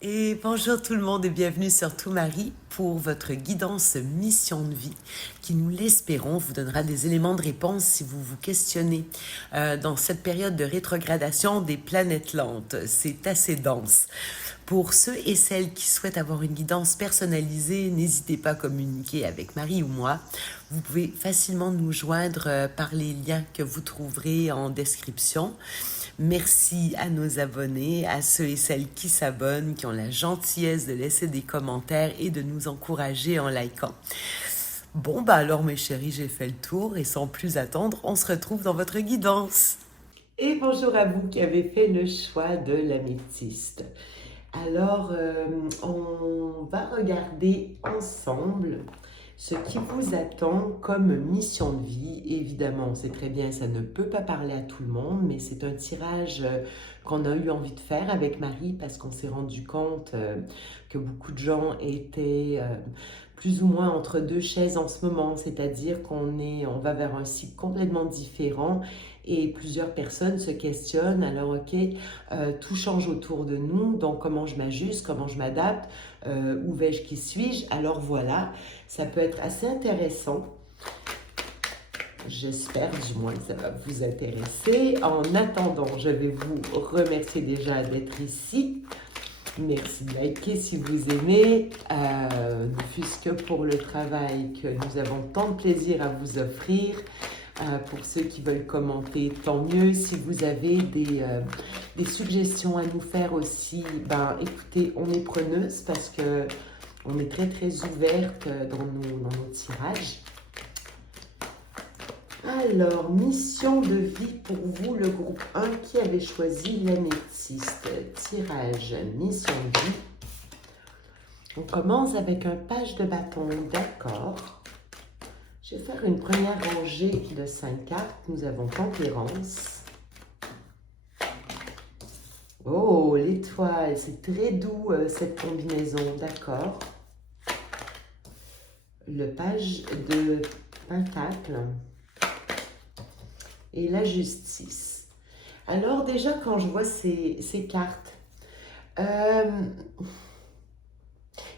Et bonjour tout le monde et bienvenue sur Tout Marie pour votre guidance mission de vie qui, nous l'espérons, vous donnera des éléments de réponse si vous vous questionnez dans cette période de rétrogradation des planètes lentes. C'est assez dense. Pour ceux et celles qui souhaitent avoir une guidance personnalisée, n'hésitez pas à communiquer avec Marie ou moi. Vous pouvez facilement nous joindre par les liens que vous trouverez en description. Merci à nos abonnés, à ceux et celles qui s'abonnent, qui ont la gentillesse de laisser des commentaires et de nous encourager en likant. Bon, alors mes chéris, j'ai fait le tour et sans plus attendre, on se retrouve dans votre guidance. Et bonjour à vous qui avez fait le choix de l'améthyste. Alors, on va regarder ensemble ce qui vous attend comme mission de vie. Évidemment, c'est très bien, ça ne peut pas parler à tout le monde, mais c'est un tirage qu'on a eu envie de faire avec Marie parce qu'on s'est rendu compte que beaucoup de gens étaient plus ou moins entre deux chaises en ce moment, c'est-à-dire on va vers un cycle complètement différent et plusieurs personnes se questionnent, alors ok, tout change autour de nous, donc comment je m'ajuste, comment je m'adapte, où vais-je, qui suis-je? Alors voilà, ça peut être assez intéressant. J'espère du moins que ça va vous intéresser. En attendant, je vais vous remercier déjà d'être ici. Merci de liker si vous aimez, ne fût-ce que pour le travail que nous avons tant de plaisir à vous offrir. Pour ceux qui veulent commenter, tant mieux. Si vous avez des suggestions à nous faire aussi, ben écoutez, on est preneuse parce que on est très très ouverte dans nos tirages. Alors, mission de vie pour vous, le groupe 1 qui avait choisi l'améthyste. Tirage, mission de vie. On commence avec un page de bâton, d'accord. Je vais faire une première rangée de 5 cartes. Nous avons Tempérance. Oh, l'étoile, c'est très doux cette combinaison, d'accord. Le page de Pentacle et la Justice. Alors déjà, quand je vois ces cartes,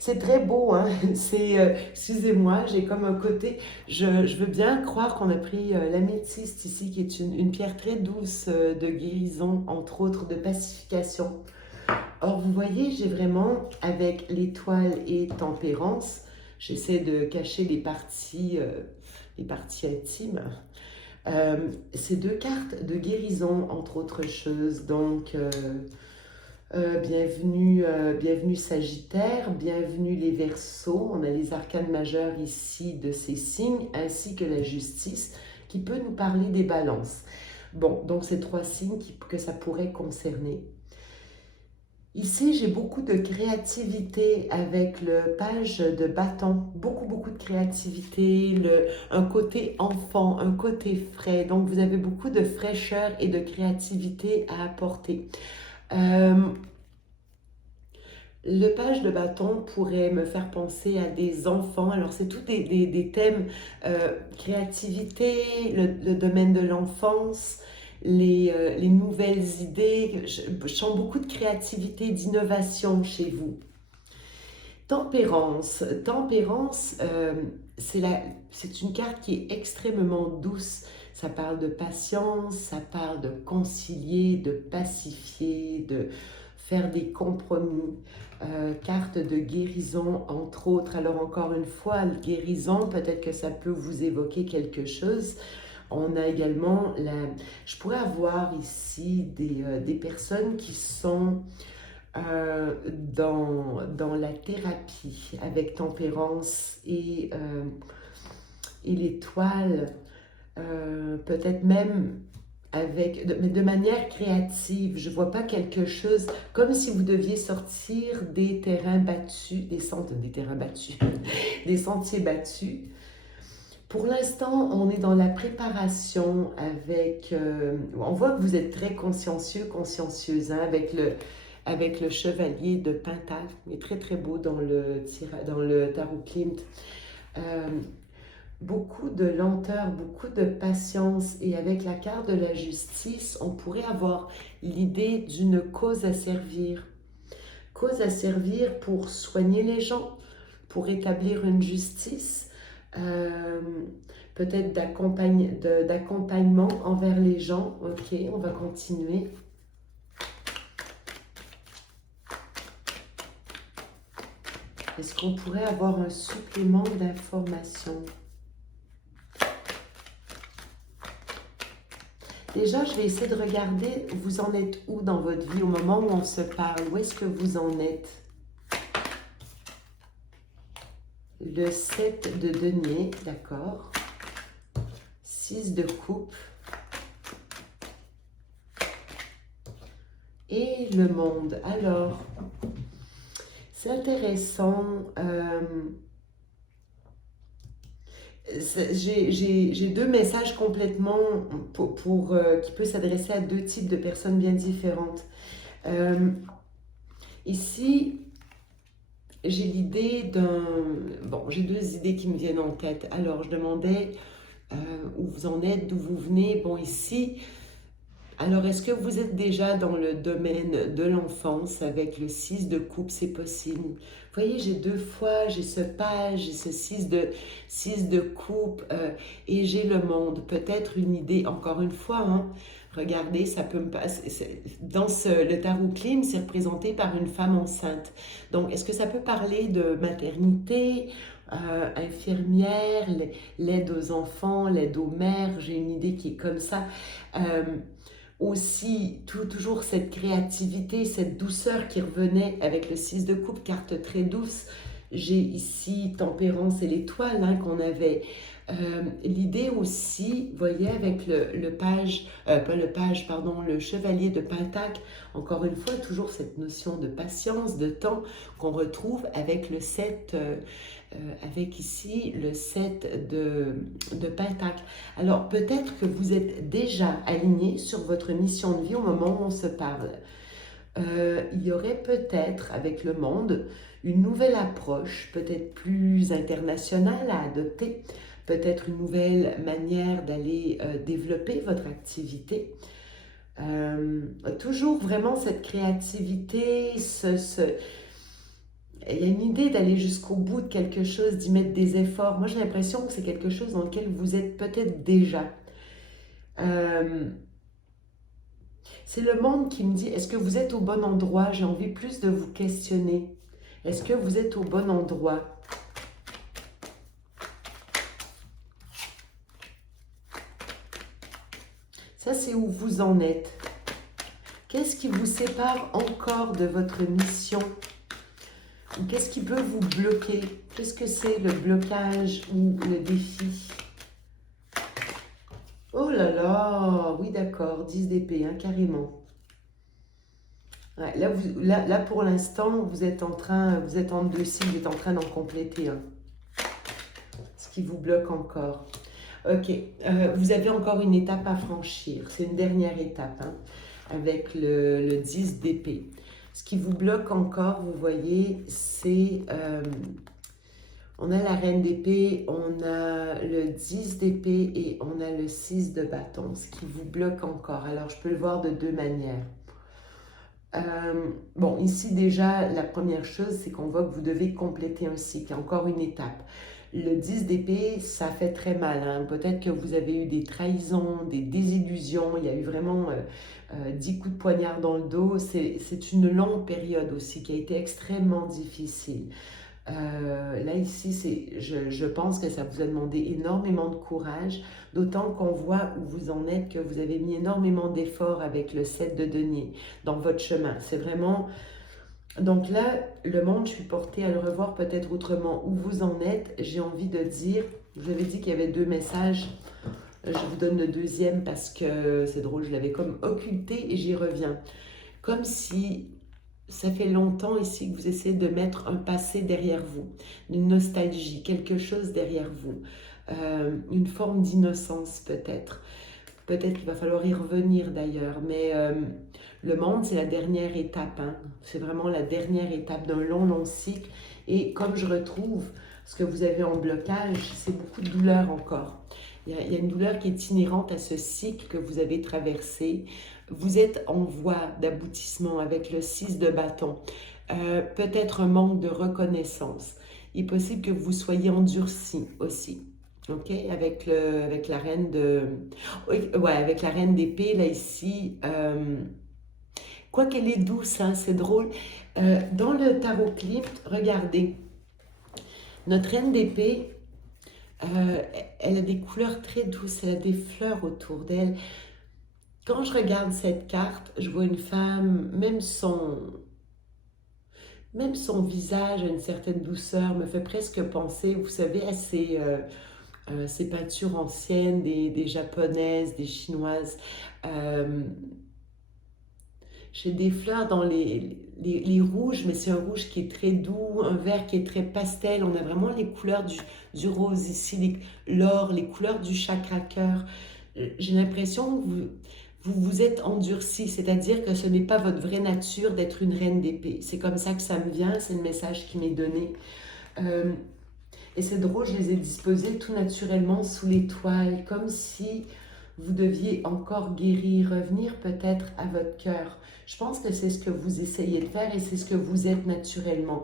c'est très beau, hein? Excusez-moi, j'ai comme un côté, je veux bien croire qu'on a pris l'améthyste ici, qui est une pierre très douce de guérison, entre autres de pacification. Or, vous voyez, j'ai vraiment, avec l'étoile et tempérance, j'essaie de cacher les parties intimes. Ces deux cartes de guérison, entre autres choses, donc... bienvenue Sagittaire, bienvenue les Verseaux. On a les arcanes majeurs ici de ces signes, ainsi que la justice qui peut nous parler des balances. Bon, donc ces trois signes que ça pourrait concerner. Ici, j'ai beaucoup de créativité avec le page de bâton, beaucoup de créativité, un côté enfant, un côté frais. Donc, vous avez beaucoup de fraîcheur et de créativité à apporter. Le page de bâton pourrait me faire penser à des enfants. Alors, c'est tous des thèmes créativité, le domaine de l'enfance, les nouvelles idées. Je sens beaucoup de créativité, d'innovation chez vous. Tempérance. Tempérance, c'est une carte qui est extrêmement douce. Ça parle de patience, ça parle de concilier, de pacifier, de faire des compromis. Carte de guérison, entre autres. Alors encore une fois, guérison, peut-être que ça peut vous évoquer quelque chose. On a également, je pourrais avoir ici des personnes qui sont dans la thérapie avec tempérance et l'étoile, peut-être même mais de manière créative. Je ne vois pas quelque chose comme si vous deviez sortir des terrains battus, des terrains battus, des sentiers battus. Pour l'instant, on est dans la préparation avec... on voit que vous êtes très consciencieux, consciencieuse, hein, avec le chevalier de Pentacle. Il est très très beau dans le tarot Klimt. Beaucoup de lenteur, beaucoup de patience, et avec la carte de la justice, on pourrait avoir l'idée d'une cause à servir. cause à servir pour soigner les gens, pour établir une justice, peut-être d'accompagnement envers les gens. Ok, on va continuer. Est-ce qu'on pourrait avoir un supplément d'informations? Déjà, je vais essayer de regarder, vous en êtes où dans votre vie au moment où on se parle? Où est-ce que vous en êtes? Le 7 de denier, d'accord. 6 de coupe. Et le monde. Alors, c'est intéressant. J'ai deux messages complètement qui peuvent s'adresser à deux types de personnes bien différentes. Ici, j'ai l'idée d'un... Bon, j'ai deux idées qui me viennent en tête. Alors, je demandais où vous en êtes, d'où vous venez. Bon, ici... Alors, est-ce que vous êtes déjà dans le domaine de l'enfance avec le 6 de coupe? C'est possible. Vous voyez, j'ai deux fois, j'ai ce page, j'ai ce 6 de coupe et j'ai le monde. Peut-être une idée, encore une fois, hein, regardez, ça peut me passer. Dans le tarot clim, c'est représenté par une femme enceinte. Donc, est-ce que ça peut parler de maternité, infirmière, l'aide aux enfants, l'aide aux mères? J'ai une idée qui est comme ça. Aussi, toujours cette créativité, cette douceur qui revenait avec le 6 de coupe, carte très douce. J'ai ici Tempérance et l'étoile hein, qu'on avait. L'idée aussi, vous voyez, avec le chevalier de Pentacle, encore une fois, toujours cette notion de patience, de temps qu'on retrouve avec le 7, avec ici le 7 de Pentacle. Alors, peut-être que vous êtes déjà aligné sur votre mission de vie au moment où on se parle. Il y aurait peut-être, avec le monde, une nouvelle approche, peut-être plus internationale à adopter, peut-être une nouvelle manière d'aller développer votre activité. Toujours vraiment cette créativité, il y a une idée d'aller jusqu'au bout de quelque chose, d'y mettre des efforts. Moi, j'ai l'impression que c'est quelque chose dans lequel vous êtes peut-être déjà. C'est le monde qui me dit, est-ce que vous êtes au bon endroit? J'ai envie plus de vous questionner. Est-ce que vous êtes au bon endroit? Ça, c'est où vous en êtes. Qu'est-ce qui vous sépare encore de votre mission? Qu'est-ce qui peut vous bloquer? Qu'est-ce que c'est le blocage ou le défi? Oh là là, oui d'accord, 10 d'épée, hein, carrément. Ouais, là, pour l'instant, vous êtes en deux cycles, vous êtes en train d'en compléter un. Ce qui vous bloque encore. Ok, vous avez encore une étape à franchir. C'est une dernière étape, hein, avec le 10 d'épée. Ce qui vous bloque encore, vous voyez, c'est... on a la reine d'épée, on a le 10 d'épée et on a le 6 de bâton. Ce qui vous bloque encore. Alors, je peux le voir de deux manières. Bon, ici déjà, la première chose, c'est qu'on voit que vous devez compléter un cycle, encore une étape. Le 10 d'épée, ça fait très mal. Hein? Peut-être que vous avez eu des trahisons, des désillusions. Il y a eu vraiment 10 coups de poignard dans le dos. C'est une longue période aussi qui a été extrêmement difficile. Là, ici, je pense que ça vous a demandé énormément de courage, d'autant qu'on voit où vous en êtes, que vous avez mis énormément d'efforts avec le 7 de denier dans votre chemin. C'est vraiment... Donc là, le monde, je suis portée à le revoir peut-être autrement. Où vous en êtes, j'ai envie de dire, je vous avais dit qu'il y avait deux messages, je vous donne le deuxième parce que c'est drôle, je l'avais comme occulté et j'y reviens. Comme si ça fait longtemps ici que vous essayez de mettre un passé derrière vous, une nostalgie, quelque chose derrière vous, une forme d'innocence peut-être. Peut-être qu'il va falloir y revenir d'ailleurs, mais le monde, c'est la dernière étape. Hein. C'est vraiment la dernière étape d'un long, long cycle. Et comme je retrouve ce que vous avez en blocage, c'est beaucoup de douleur encore. Il y a une douleur qui est inhérente à ce cycle que vous avez traversé. Vous êtes en voie d'aboutissement avec le 6 de bâton. peut-être un manque de reconnaissance. Il est possible que vous soyez endurci aussi. OK? Avec la reine de... Oui, ouais, avec la reine d'épée, là, ici. Quoi qu'elle est douce, hein, c'est drôle. Dans le tarot Klimt, regardez. Notre reine d'épée, euh, elle a des couleurs très douces. Elle a des fleurs autour d'elle. Quand je regarde cette carte, je vois une femme, même son visage a une certaine douceur, me fait presque penser, vous savez, à ces peintures anciennes des japonaises, des chinoises. Euh, j'ai des fleurs dans les rouges, mais c'est un rouge qui est très doux, un vert qui est très pastel. On a vraiment les couleurs du rose ici, l'or, les couleurs du chakra cœur. J'ai l'impression que vous êtes endurci, c'est-à-dire que ce n'est pas votre vraie nature d'être une reine d'épée. C'est comme ça que ça me vient, c'est le message qui m'est donné. Euh, et c'est drôle, je les ai disposés tout naturellement sous l'étoile, comme si vous deviez encore guérir, revenir peut-être à votre cœur. Je pense que c'est ce que vous essayez de faire et c'est ce que vous êtes naturellement.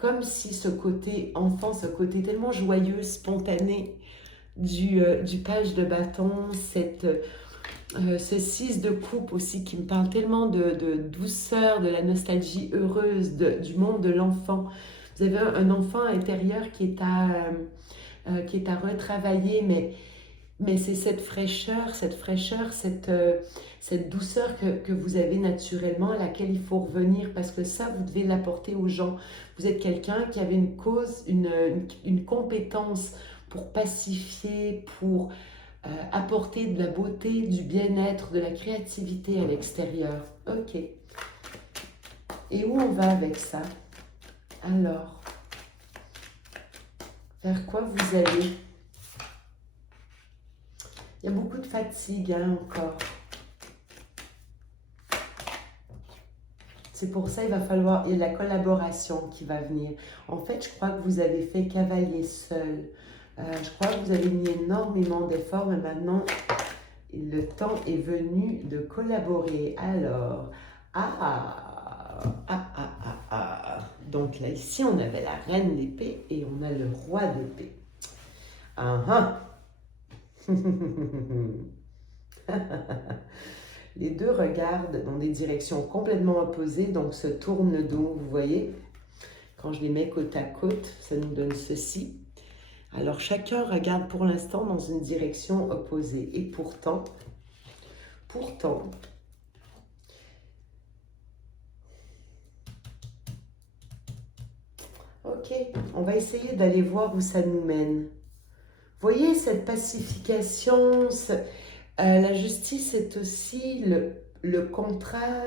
Comme si ce côté enfant, ce côté tellement joyeux, spontané du page de bâton, ce 6 de coupe aussi qui me parle tellement de douceur, de la nostalgie heureuse, du monde de l'enfant. Vous avez un enfant intérieur qui est à retravailler, mais c'est cette douceur que vous avez naturellement, à laquelle il faut revenir, parce que ça, vous devez l'apporter aux gens. Vous êtes quelqu'un qui avait une cause, une compétence pour pacifier, pour apporter de la beauté, du bien-être, de la créativité à l'extérieur. Ok. Et où on va avec ça? Alors, vers quoi vous allez? Il y a beaucoup de fatigue hein, encore. C'est pour ça il va falloir, il y a la collaboration qui va venir. En fait, je crois que vous avez fait cavalier seul. Je crois que vous avez mis énormément d'efforts, mais maintenant, le temps est venu de collaborer. Alors, donc là, ici, on avait la reine d'épée et on a le roi d'épée. Les deux regardent dans des directions complètement opposées, donc se tournent le dos, vous voyez. Quand je les mets côte à côte, ça nous donne ceci. Alors chacun regarde pour l'instant dans une direction opposée. Et pourtant, ok, on va essayer d'aller voir où ça nous mène. Voyez cette pacification, la justice est aussi le contrat,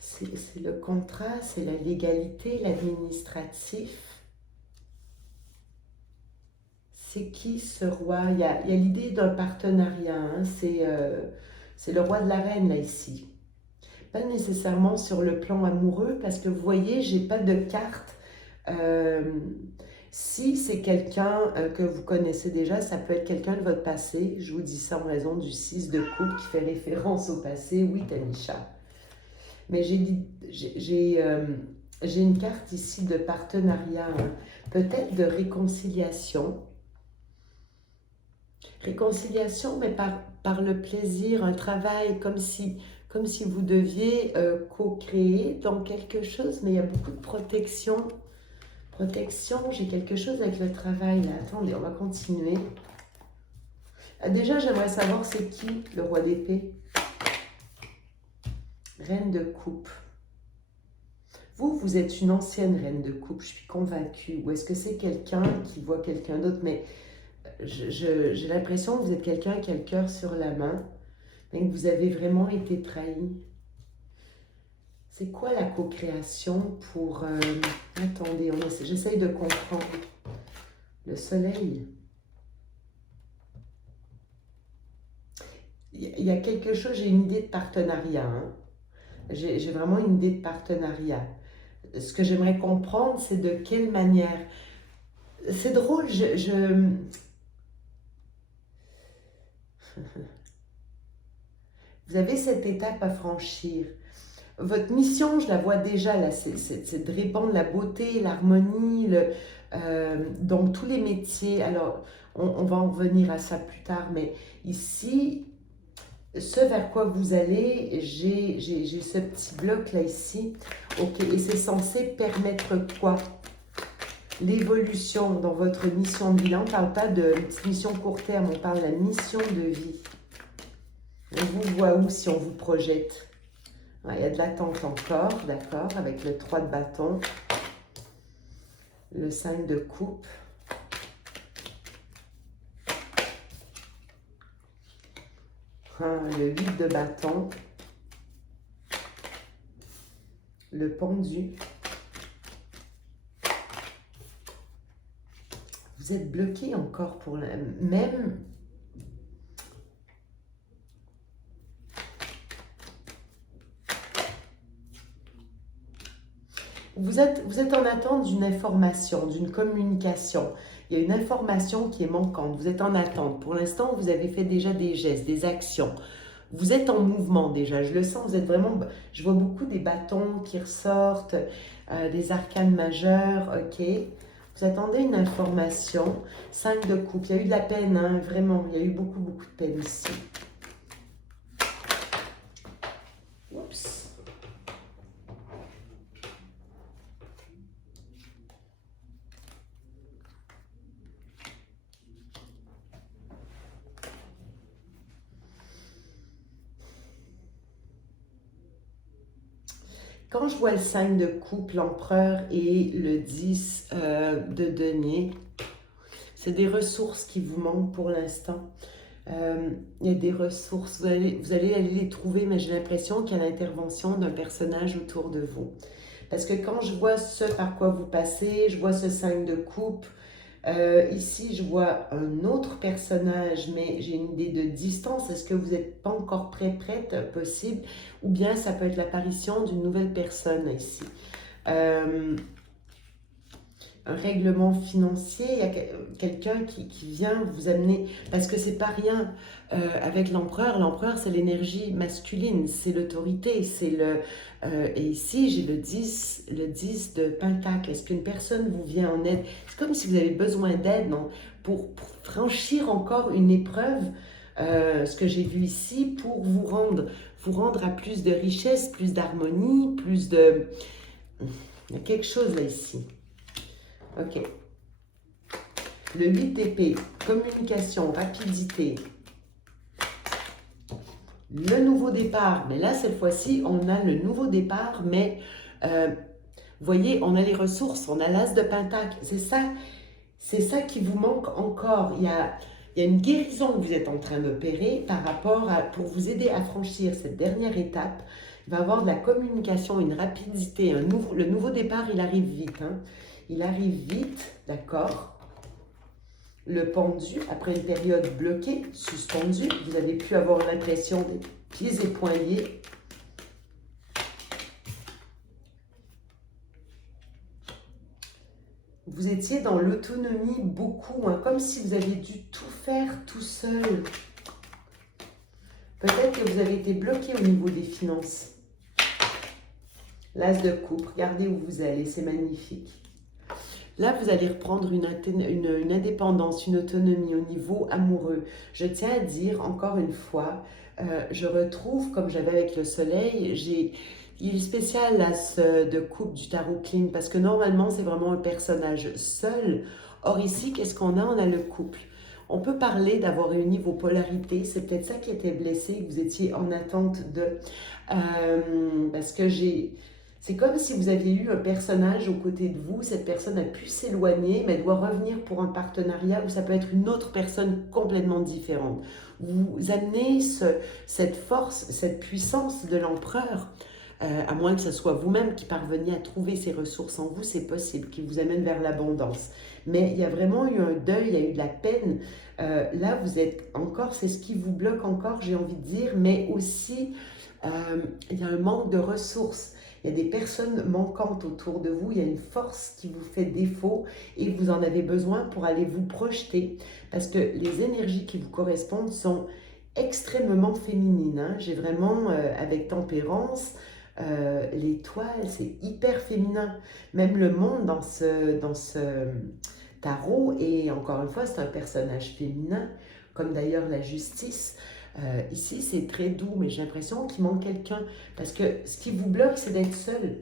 c'est le contrat, c'est la légalité, l'administratif. C'est qui ce roi? Il y a l'idée d'un partenariat, hein, c'est le roi de la reine là ici. Pas nécessairement sur le plan amoureux, parce que vous voyez, j'ai pas de carte. Si c'est quelqu'un que vous connaissez déjà, ça peut être quelqu'un de votre passé. Je vous dis ça en raison du 6 de coupe qui fait référence au passé. Oui, Tanisha. Mais j'ai une carte ici de partenariat, hein. Peut-être de réconciliation. Réconciliation, mais par le plaisir, un travail comme si vous deviez co-créer dans quelque chose, mais il y a beaucoup de protection. Protection, j'ai quelque chose avec le travail là. Attendez, on va continuer. Déjà, j'aimerais savoir c'est qui le roi d'épée? Reine de coupe. Vous êtes une ancienne reine de coupe, je suis convaincue. Ou est-ce que c'est quelqu'un qui voit quelqu'un d'autre? Mais j'ai l'impression que vous êtes quelqu'un qui a le cœur sur la main, mais que vous avez vraiment été trahi. C'est quoi la co-création pour... attendez, j'essaye de comprendre. Le soleil. Il y a quelque chose, j'ai une idée de partenariat. Hein. J'ai vraiment une idée de partenariat. Ce que j'aimerais comprendre, c'est de quelle manière... C'est drôle, Vous avez cette étape à franchir. Votre mission, je la vois déjà là, c'est de répandre la beauté, l'harmonie, dans tous les métiers. Alors, on va en revenir à ça plus tard, mais ici, ce vers quoi vous allez, j'ai ce petit bloc là ici, ok, et c'est censé permettre quoi? L'évolution dans votre mission de vie. Là, on ne parle pas de petite mission court terme, on parle de la mission de vie. On vous voit où si on vous projette? Il y a de l'attente encore, d'accord, avec le 3 de bâton, le 5 de coupe, le 8 de bâton, le pendu. Vous êtes bloqué encore pour la même. Vous êtes en attente d'une information, d'une communication. Il y a une information qui est manquante. Vous êtes en attente. Pour l'instant, vous avez fait déjà des gestes, des actions. Vous êtes en mouvement déjà. Je le sens. Vous êtes vraiment... Je vois beaucoup des bâtons qui ressortent, des arcanes majeures. Ok. Vous attendez une information. 5 de coupe. Il y a eu de la peine, hein, vraiment. Il y a eu beaucoup, beaucoup de peine ici. Oups. Quand je vois le 5 de coupe, l'empereur et le 10 de denier, c'est des ressources qui vous manquent pour l'instant. Il y a des ressources, vous allez aller les trouver, mais j'ai l'impression qu'il y a l'intervention d'un personnage autour de vous. Parce que quand je vois ce par quoi vous passez, je vois ce 5 de coupe, ici, je vois un autre personnage, mais j'ai une idée de distance. Est-ce que vous n'êtes pas encore prête, possible? Ou bien ça peut être l'apparition d'une nouvelle personne ici. Un règlement financier, il y a quelqu'un qui vient vous amener, parce que c'est pas rien avec l'empereur. L'empereur, c'est l'énergie masculine, c'est l'autorité, c'est le... et ici, j'ai le 10 de pentacle. Est-ce qu'une personne vous vient en aide? C'est comme si vous avez besoin d'aide pour franchir encore une épreuve, ce que j'ai vu ici, pour vous rendre à plus de richesse, plus d'harmonie, plus de... Il y a quelque chose là ici. Ok. Le 8 d'épée, communication, rapidité. Le nouveau départ, mais là, cette fois-ci, on a le nouveau départ, mais vous voyez, on a les ressources, on a l'as de pentacle. C'est ça qui vous manque encore. Il y a une guérison que vous êtes en train d'opérer par rapport à, pour vous aider à franchir cette dernière étape. Il va y avoir de la communication, une rapidité, le nouveau départ, il arrive vite, hein. Il arrive vite, d'accord. Le pendu, après une période bloquée, suspendue, vous avez pu avoir l'impression des pieds et poings liés. Vous étiez dans l'autonomie beaucoup, hein, comme si vous aviez dû tout faire tout seul. Peut-être que vous avez été bloqué au niveau des finances. L'as de coupe, regardez où vous allez, c'est magnifique. Là, vous allez reprendre une indépendance, une autonomie au niveau amoureux. Je tiens à dire, encore une fois, je retrouve, comme j'avais avec le soleil, il est spécial l'as de coupe du tarot clean, parce que normalement, c'est vraiment un personnage seul. Or ici, qu'est-ce qu'on a? On a le couple. On peut parler d'avoir réuni vos polarités. C'est peut-être ça qui était blessé, que vous étiez en attente de... parce que c'est comme si vous aviez eu un personnage aux côtés de vous, cette personne a pu s'éloigner, mais elle doit revenir pour un partenariat où ça peut être une autre personne complètement différente. Vous amenez cette force, cette puissance de l'empereur, à moins que ce soit vous-même qui parveniez à trouver ces ressources en vous, c'est possible, qui vous amène vers l'abondance. Mais il y a vraiment eu un deuil, il y a eu de la peine. Là, vous êtes encore, c'est ce qui vous bloque encore, j'ai envie de dire, mais aussi, il y a un manque de ressources. Il y a des personnes manquantes autour de vous, il y a une force qui vous fait défaut et vous en avez besoin pour aller vous projeter parce que les énergies qui vous correspondent sont extrêmement féminines, hein. J'ai vraiment, avec tempérance, l'étoile, c'est hyper féminin. Même le monde dans ce tarot, et encore une fois, c'est un personnage féminin, comme d'ailleurs la justice. Ici, c'est très doux, mais j'ai l'impression qu'il manque quelqu'un. Parce que ce qui vous bloque, c'est d'être seul.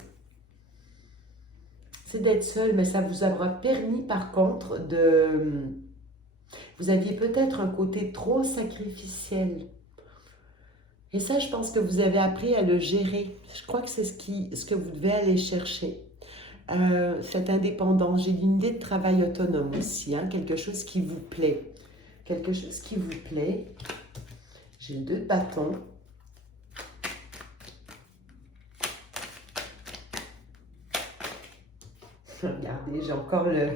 C'est d'être seul, mais ça vous aura permis, par contre, de... Vous aviez peut-être un côté trop sacrificiel. Et ça, je pense que vous avez appris à le gérer. Je crois que c'est ce que vous devez aller chercher. Cette indépendance. J'ai une idée de travail autonome aussi, hein, quelque chose qui vous plaît. Quelque chose qui vous plaît. J'ai le 2 de bâton. Regardez, j'ai encore le...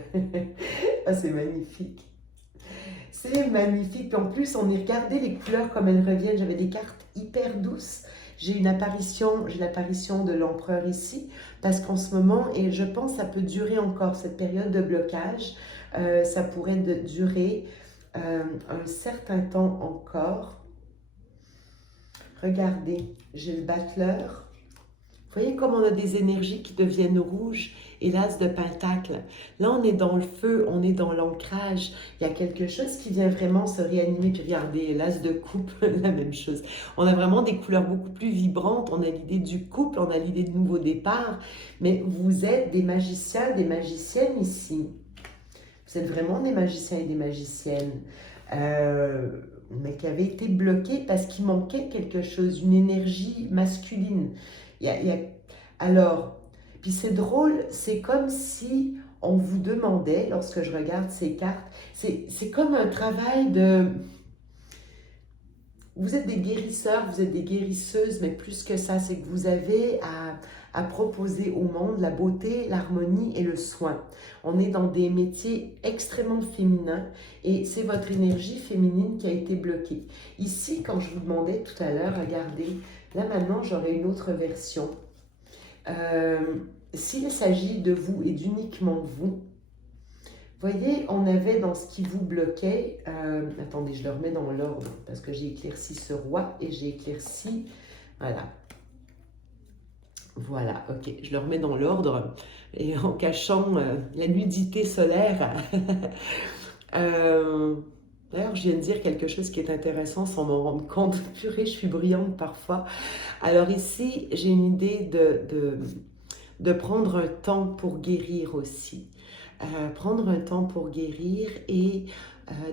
Ah, c'est magnifique. C'est magnifique. Puis en plus, on y regardez les couleurs comme elles reviennent. J'avais des cartes hyper douces. J'ai l'apparition de l'empereur ici, parce qu'en ce moment, et je pense que ça peut durer encore, cette période de blocage, ça pourrait durer un certain temps encore. Regardez, j'ai le battleur. Vous voyez comme on a des énergies qui deviennent rouges et l'as de pentacle. Là, on est dans le feu, on est dans l'ancrage. Il y a quelque chose qui vient vraiment se réanimer. Puis regardez, l'as de coupe, la même chose. On a vraiment des couleurs beaucoup plus vibrantes. On a l'idée du couple, on a l'idée de nouveau départ. Mais vous êtes des magiciens, des magiciennes ici. Vous êtes vraiment des magiciens et des magiciennes. Mais qui avaient été bloqués parce qu'il manquait quelque chose, une énergie masculine. Alors, puis c'est drôle, c'est comme si on vous demandait, lorsque je regarde ces cartes, c'est comme un travail de... Vous êtes des guérisseurs, vous êtes des guérisseuses, mais plus que ça, c'est que vous avez à proposer au monde la beauté, l'harmonie et le soin. On est dans des métiers extrêmement féminins et c'est votre énergie féminine qui a été bloquée. Ici, quand je vous demandais tout à l'heure, regardez, là maintenant j'aurai une autre version. S'il s'agit de vous et d'uniquement vous, voyez, on avait dans ce qui vous bloquait, attendez, je le remets dans l'ordre parce que j'ai éclairci ce roi et j'ai éclairci, voilà. Voilà, ok, je le remets dans l'ordre et en cachant la nudité solaire. D'ailleurs, je viens de dire quelque chose qui est intéressant sans m'en rendre compte. Purée, je suis brillante parfois. Alors ici, j'ai une idée de prendre un temps pour guérir aussi. Prendre un temps pour guérir et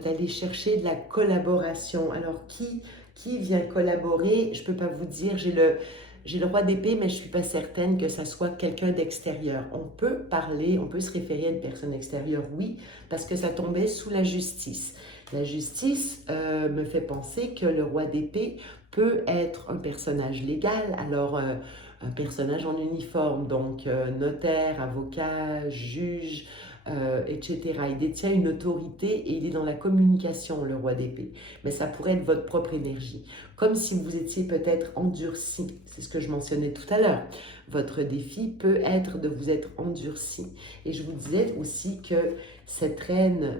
d'aller chercher de la collaboration. Alors, qui vient collaborer? Je ne peux pas vous dire, j'ai le roi d'épée, mais je ne suis pas certaine que ça soit quelqu'un d'extérieur. On peut parler, on peut se référer à une personne extérieure, oui, parce que ça tombait sous la justice. La justice me fait penser que le roi d'épée peut être un personnage légal, alors un personnage en uniforme, donc notaire, avocat, juge, etc. Il détient une autorité et il est dans la communication, le roi d'épée. Mais ça pourrait être votre propre énergie. Comme si vous étiez peut-être endurci. C'est ce que je mentionnais tout à l'heure. Votre défi peut être de vous être endurci. Et je vous disais aussi que cette reine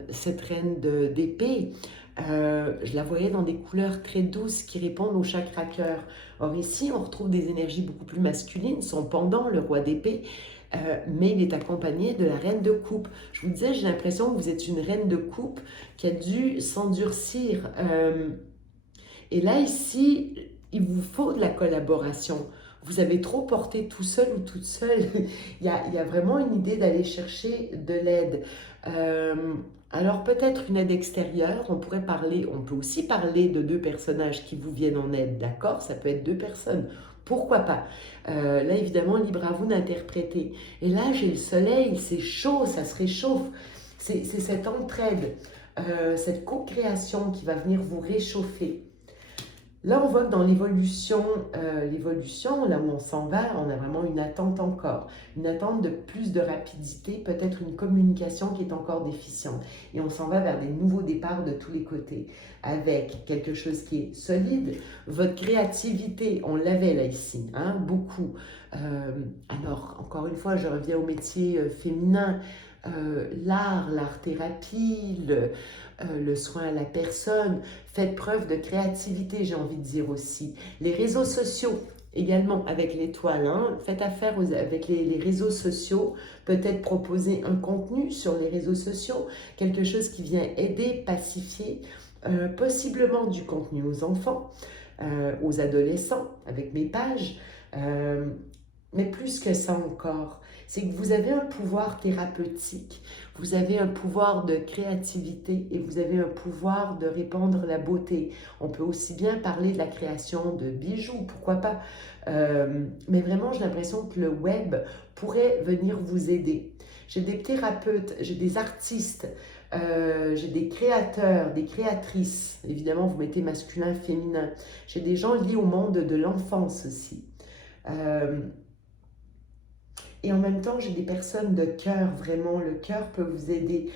d'épée, je la voyais dans des couleurs très douces qui répondent au chakra cœur. Or ici, on retrouve des énergies beaucoup plus masculines. Son pendant, le roi d'épée, mais il est accompagné de la reine de coupe. Je vous disais, j'ai l'impression que vous êtes une reine de coupe qui a dû s'endurcir. Et là, ici, il vous faut de la collaboration. Vous avez trop porté tout seul ou toute seule. Il y a vraiment une idée d'aller chercher de l'aide. Alors peut-être une aide extérieure, on peut aussi parler de 2 personnages qui vous viennent en aide, d'accord? Ça peut être 2 personnes. Pourquoi pas? Là, évidemment, libre à vous d'interpréter. Et là, j'ai le soleil, c'est chaud, ça se réchauffe. C'est cette entraide, cette co-création qui va venir vous réchauffer. Là, on voit que dans l'évolution, là où on s'en va, on a vraiment une attente encore. Une attente de plus de rapidité, peut-être une communication qui est encore déficiente. Et on s'en va vers des nouveaux départs de tous les côtés, avec quelque chose qui est solide. Votre créativité, on l'avait là ici, hein, beaucoup. Alors, encore une fois, je reviens au métier féminin. L'art-thérapie, le soin à la personne. Faites preuve de créativité, j'ai envie de dire aussi. Les réseaux sociaux, également avec l'étoile, hein, faites affaire avec les réseaux sociaux, peut-être proposer un contenu sur les réseaux sociaux, quelque chose qui vient aider, pacifier, possiblement du contenu aux enfants, aux adolescents, avec mes pages, mais plus que ça encore, c'est que vous avez un pouvoir thérapeutique, vous avez un pouvoir de créativité et vous avez un pouvoir de répandre la beauté. On peut aussi bien parler de la création de bijoux, pourquoi pas. Mais vraiment, j'ai l'impression que le web pourrait venir vous aider. J'ai des thérapeutes, j'ai des artistes, j'ai des créateurs, des créatrices. Évidemment, vous mettez masculin, féminin. J'ai des gens liés au monde de l'enfance aussi. Et en même temps, j'ai des personnes de cœur, vraiment, le cœur peut vous aider.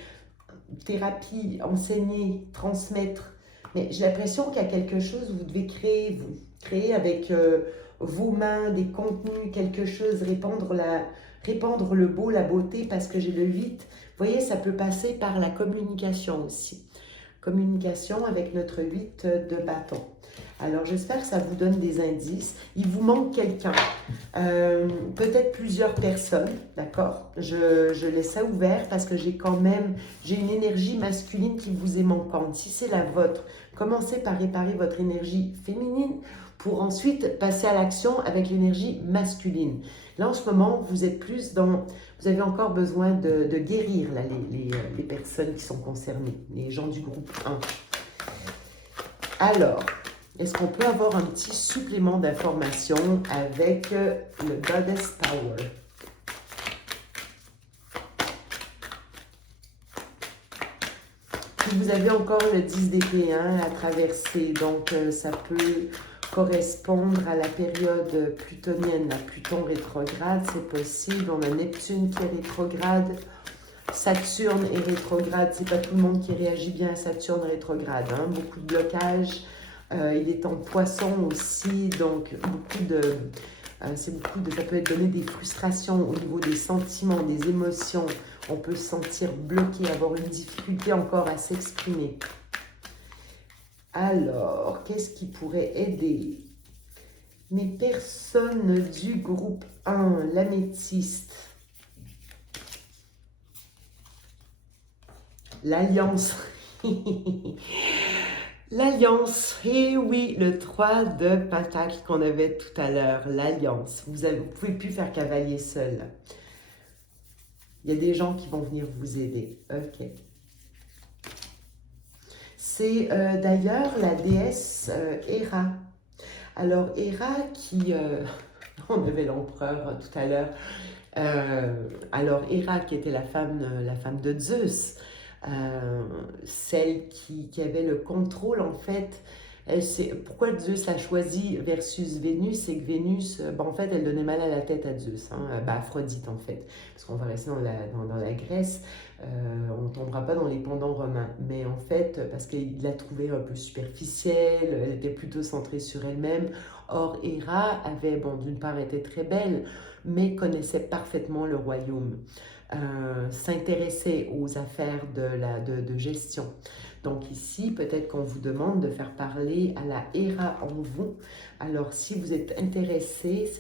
Thérapie, enseigner, transmettre. Mais j'ai l'impression qu'il y a quelque chose que vous devez créer, vous. Créer avec vos mains, des contenus, quelque chose, répandre le beau, la beauté, parce que j'ai le 8. Vous voyez, ça peut passer par la communication aussi. Communication avec notre 8 de bâton. Alors, j'espère que ça vous donne des indices. Il vous manque quelqu'un, peut-être plusieurs personnes, d'accord? Je laisse ça ouvert parce que j'ai une énergie masculine qui vous est manquante. Si c'est la vôtre, commencez par réparer votre énergie féminine pour ensuite passer à l'action avec l'énergie masculine. Là, en ce moment, vous êtes plus dans... Vous avez encore besoin de guérir là, les personnes qui sont concernées, les gens du groupe 1. Alors, est-ce qu'on peut avoir un petit supplément d'information avec le Goddess Power? Puis vous avez encore le 10 d'épée à traverser, donc ça peut correspondre à la période plutonienne, la Pluton rétrograde, c'est possible. On a Neptune qui est rétrograde, Saturne est rétrograde, c'est pas tout le monde qui réagit bien à Saturne rétrograde, beaucoup de blocages. Il est en poisson aussi, donc ça peut être donner des frustrations au niveau des sentiments, des émotions. On peut se sentir bloqué, avoir une difficulté encore à s'exprimer. Alors, qu'est-ce qui pourrait aider mes personnes du groupe 1, l'améthyste, l'alliance. L'alliance, et oui, le 3 de Pentacle qu'on avait tout à l'heure, l'alliance. Vous ne pouvez plus faire cavalier seul. Il y a des gens qui vont venir vous aider. Ok. C'est d'ailleurs la déesse Héra. Alors, Héra qui... on avait l'empereur tout à l'heure. Alors, Héra qui était la femme de Zeus. Celle qui avait le contrôle en fait. Pourquoi Zeus a choisi versus Vénus, c'est que Vénus, en fait, elle donnait mal à la tête à Zeus, Aphrodite en fait, parce qu'on va rester dans la Grèce, on ne tombera pas dans les pendants romains, mais en fait, parce qu'il l'a trouvée un peu superficielle, elle était plutôt centrée sur elle-même. Or, Héra avait, d'une part, était très belle, mais connaissait parfaitement le royaume. S'intéresser aux affaires de gestion. Donc ici, peut-être qu'on vous demande de faire parler à la Héra en vous. Alors si vous êtes intéressé,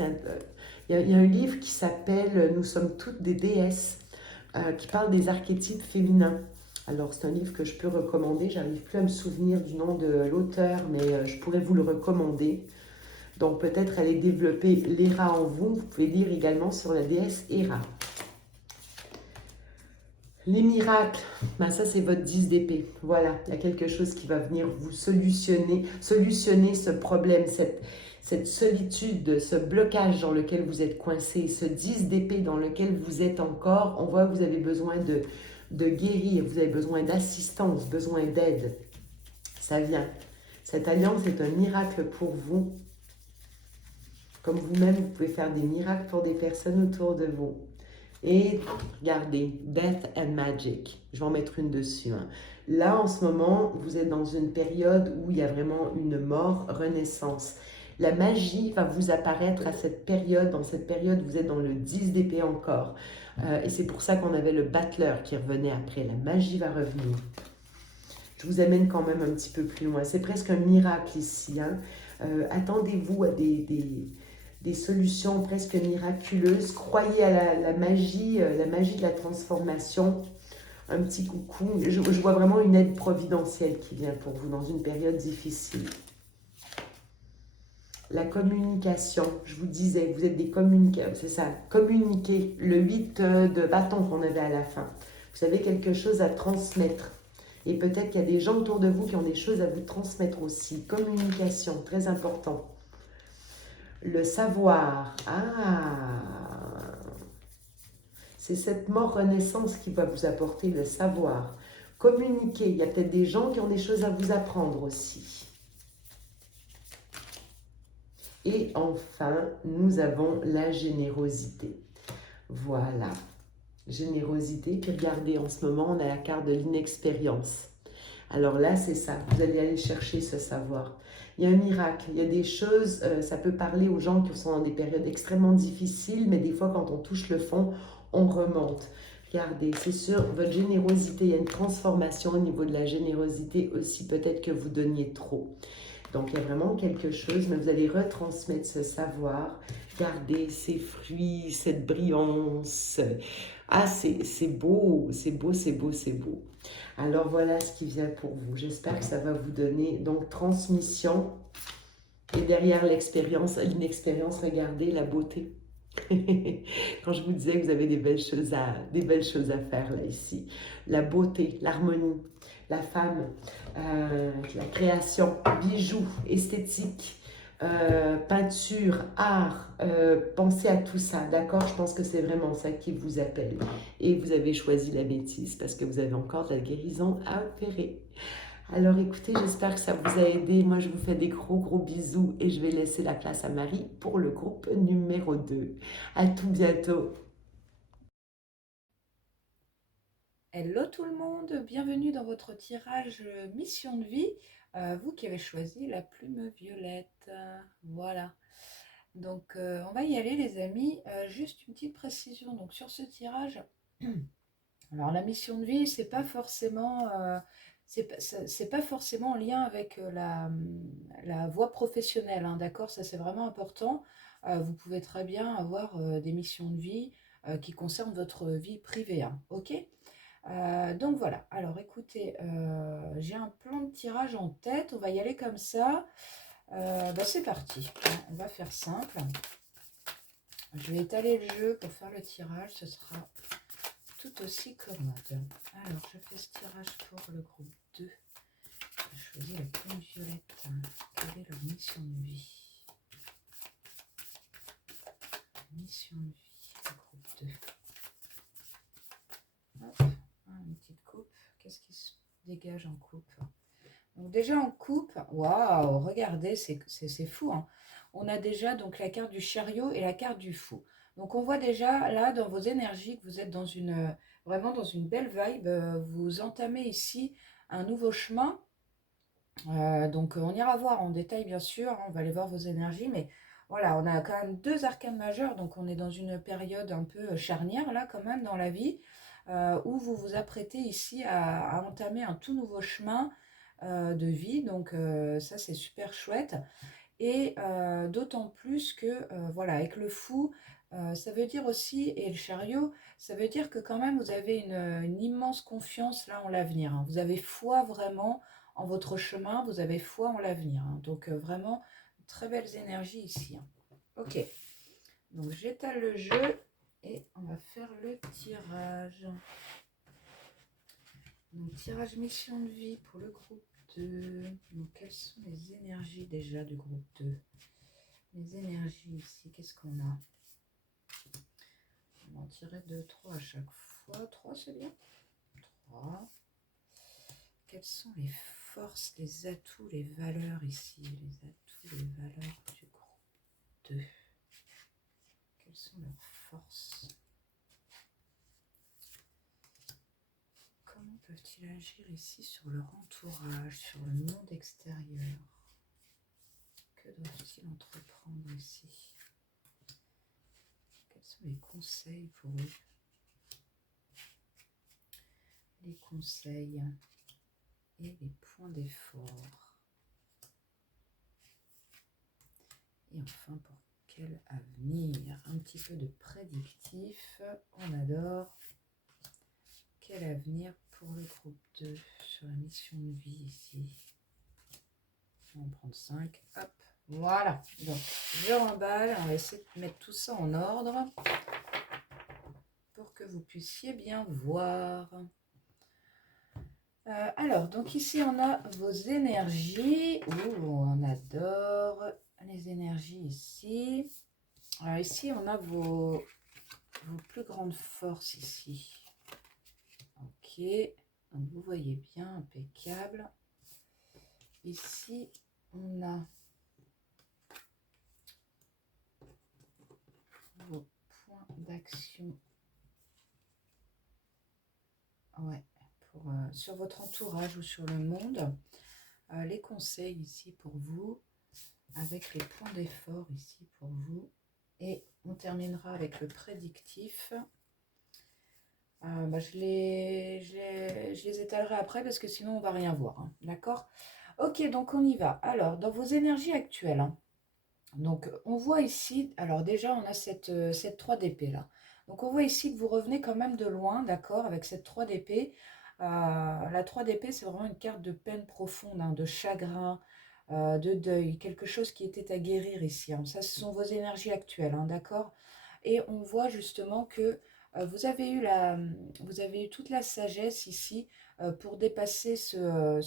il y a un livre qui s'appelle « Nous sommes toutes des déesses » qui parle des archétypes féminins. Alors c'est un livre que je peux recommander, j'arrive plus à me souvenir du nom de l'auteur, mais je pourrais vous le recommander. Donc peut-être aller développer l'Héra en vous. Vous pouvez lire également sur la déesse Héra. Les miracles, ça c'est votre 10 d'épée. Voilà, il y a quelque chose qui va venir vous solutionner ce problème, cette solitude, ce blocage dans lequel vous êtes coincé, ce 10 d'épée dans lequel vous êtes encore. On voit que vous avez besoin de guérir, vous avez besoin d'assistance, besoin d'aide. Ça vient. Cette alliance est un miracle pour vous. Comme vous-même, vous pouvez faire des miracles pour des personnes autour de vous. Et regardez, Death and Magic, je vais en mettre une dessus. Là, en ce moment, vous êtes dans une période où il y a vraiment une mort, renaissance. La magie va vous apparaître à cette période. Dans cette période, vous êtes dans le 10 d'épée encore. Et c'est pour ça qu'on avait le battleur qui revenait après. La magie va revenir. Je vous amène quand même un petit peu plus loin. C'est presque un miracle ici. Attendez-vous à des solutions presque miraculeuses. Croyez à la magie de la transformation. Un petit coucou. Je vois vraiment une aide providentielle qui vient pour vous dans une période difficile. La communication, je vous disais, vous êtes des communicateurs, c'est ça, communiquer, le 8 de bâton qu'on avait à la fin. Vous avez quelque chose à transmettre. Et peut-être qu'il y a des gens autour de vous qui ont des choses à vous transmettre aussi. Communication, très important. Le savoir, c'est cette mort-renaissance qui va vous apporter le savoir. Communiquer, il y a peut-être des gens qui ont des choses à vous apprendre aussi. Et enfin, nous avons la générosité. Voilà. Générosité, puis regardez, en ce moment, on a la carte de l'inexpérience. Alors là, c'est ça, vous allez aller chercher ce savoir. Il y a un miracle, il y a des choses, ça peut parler aux gens qui sont dans des périodes extrêmement difficiles, mais des fois, quand on touche le fond, on remonte. Regardez, c'est sûr, votre générosité, il y a une transformation au niveau de la générosité aussi, peut-être que vous donniez trop. Donc, il y a vraiment quelque chose, mais vous allez retransmettre ce savoir, garder ces fruits, cette brillance. Ah, c'est beau, c'est beau, c'est beau, c'est beau. Alors, voilà ce qui vient pour vous. J'espère que ça va vous donner, donc, transmission. Et derrière l'expérience, l'inexpérience, regardez la beauté. Quand je vous disais que vous avez des belles choses à faire là, ici. La beauté, l'harmonie, la femme, la création, bijoux, esthétique, peinture, art, pensez à tout ça, d'accord? Je pense que c'est vraiment ça qui vous appelle. Et vous avez choisi la bêtise parce que vous avez encore de la guérison à opérer. Alors écoutez, j'espère que ça vous a aidé. Moi, je vous fais des gros bisous et je vais laisser la place à Marie pour le groupe numéro 2. À tout bientôt. Hello tout le monde, bienvenue dans votre tirage mission de vie. Vous qui avez choisi la plume violette. Voilà. Donc on va y aller les amis. Juste une petite précision donc sur ce tirage. Alors la mission de vie, c'est pas forcément en lien avec la voie professionnelle, hein, d'accord? Ça c'est vraiment important. Vous pouvez très bien avoir des missions de vie qui concernent votre vie privée, hein, ok? Donc voilà, alors écoutez, j'ai un plan de tirage en tête, on va y aller comme ça. C'est parti, hein, on va faire simple. Je vais étaler le jeu pour faire le tirage, ce sera tout aussi commode. Alors je fais ce tirage pour le groupe 2. Je choisis la plume violette. Quelle est leur mission de vie? Mission de vie, le groupe 2. Hop, une petite coupe. Qu'est-ce qui se dégage en coupe? Donc déjà en coupe, waouh, regardez, c'est fou, hein. On a déjà donc la carte du chariot et la carte du fou. Donc on voit déjà là dans vos énergies que vous êtes dans vraiment dans une belle vibe. Vous entamez ici un nouveau chemin. Donc on ira voir en détail bien sûr, hein, on va aller voir vos énergies, mais voilà, on a quand même deux arcanes majeurs, donc on est dans une période un peu charnière là quand même dans la vie, où vous vous apprêtez ici à entamer un tout nouveau chemin de vie, donc ça c'est super chouette. Et d'autant plus que, voilà, avec le fou, ça veut dire aussi, et le chariot, ça veut dire que quand même vous avez une immense confiance là en l'avenir, hein. Vous avez foi vraiment en votre chemin, vous avez foi en l'avenir, hein. Donc vraiment, très belles énergies ici, hein. Ok, donc j'étale le jeu et on va faire le tirage. Donc tirage mission de vie pour le groupe 2. Donc quelles sont les énergies déjà du groupe 2? Les énergies ici, qu'est-ce qu'on a? On va en tirer 2, 3 à chaque fois. 3 c'est bien. 3. Quelles sont les forces, les atouts, les valeurs ici? Les atouts, les valeurs du groupe 2. Quelles sont leurs forces? Comment peuvent-ils agir ici sur leur entourage, sur le monde extérieur? Que doivent-ils entreprendre ici? Quels sont les conseils pour eux? Les conseils et les points d'effort. Et enfin, pour quel avenir? Un petit peu de prédictif, on adore. Quel avenir pour le groupe 2 sur la mission de vie ici? On va en prendre 5, hop, voilà. Donc, je remballe, on va essayer de mettre tout ça en ordre pour que vous puissiez bien voir. Alors, donc ici, on a vos énergies. Ouh, on adore les énergies ici. Alors ici, on a vos plus grandes forces ici. Ok, donc vous voyez bien, impeccable. Ici, on a vos points d'action. Ouais, sur votre entourage ou sur le monde. Les conseils ici pour vous, avec les points d'effort ici pour vous. Et on terminera avec le prédictif. Je les étalerai après parce que sinon on va rien voir. Hein. D'accord? Ok, donc on y va. Alors, dans vos énergies actuelles, hein, donc on voit ici, alors déjà on a cette 3 d'épée là. Donc on voit ici que vous revenez quand même de loin, d'accord, avec cette 3 d'épée. La 3 d'épée, c'est vraiment une carte de peine profonde, hein, de chagrin, de deuil, quelque chose qui était à guérir ici. Hein. Ça, ce sont vos énergies actuelles, hein, d'accord? Et on voit justement que vous avez eu toute la sagesse ici pour dépasser ce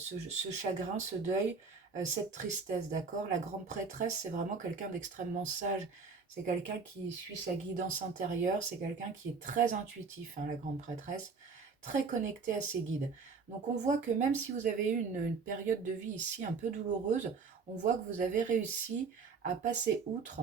chagrin, ce deuil, cette tristesse, d'accord? La grande prêtresse, c'est vraiment quelqu'un d'extrêmement sage. C'est quelqu'un qui suit sa guidance intérieure. C'est quelqu'un qui est très intuitif, hein, la grande prêtresse, très connecté à ses guides. Donc on voit que même si vous avez eu une période de vie ici un peu douloureuse, on voit que vous avez réussi à passer outre,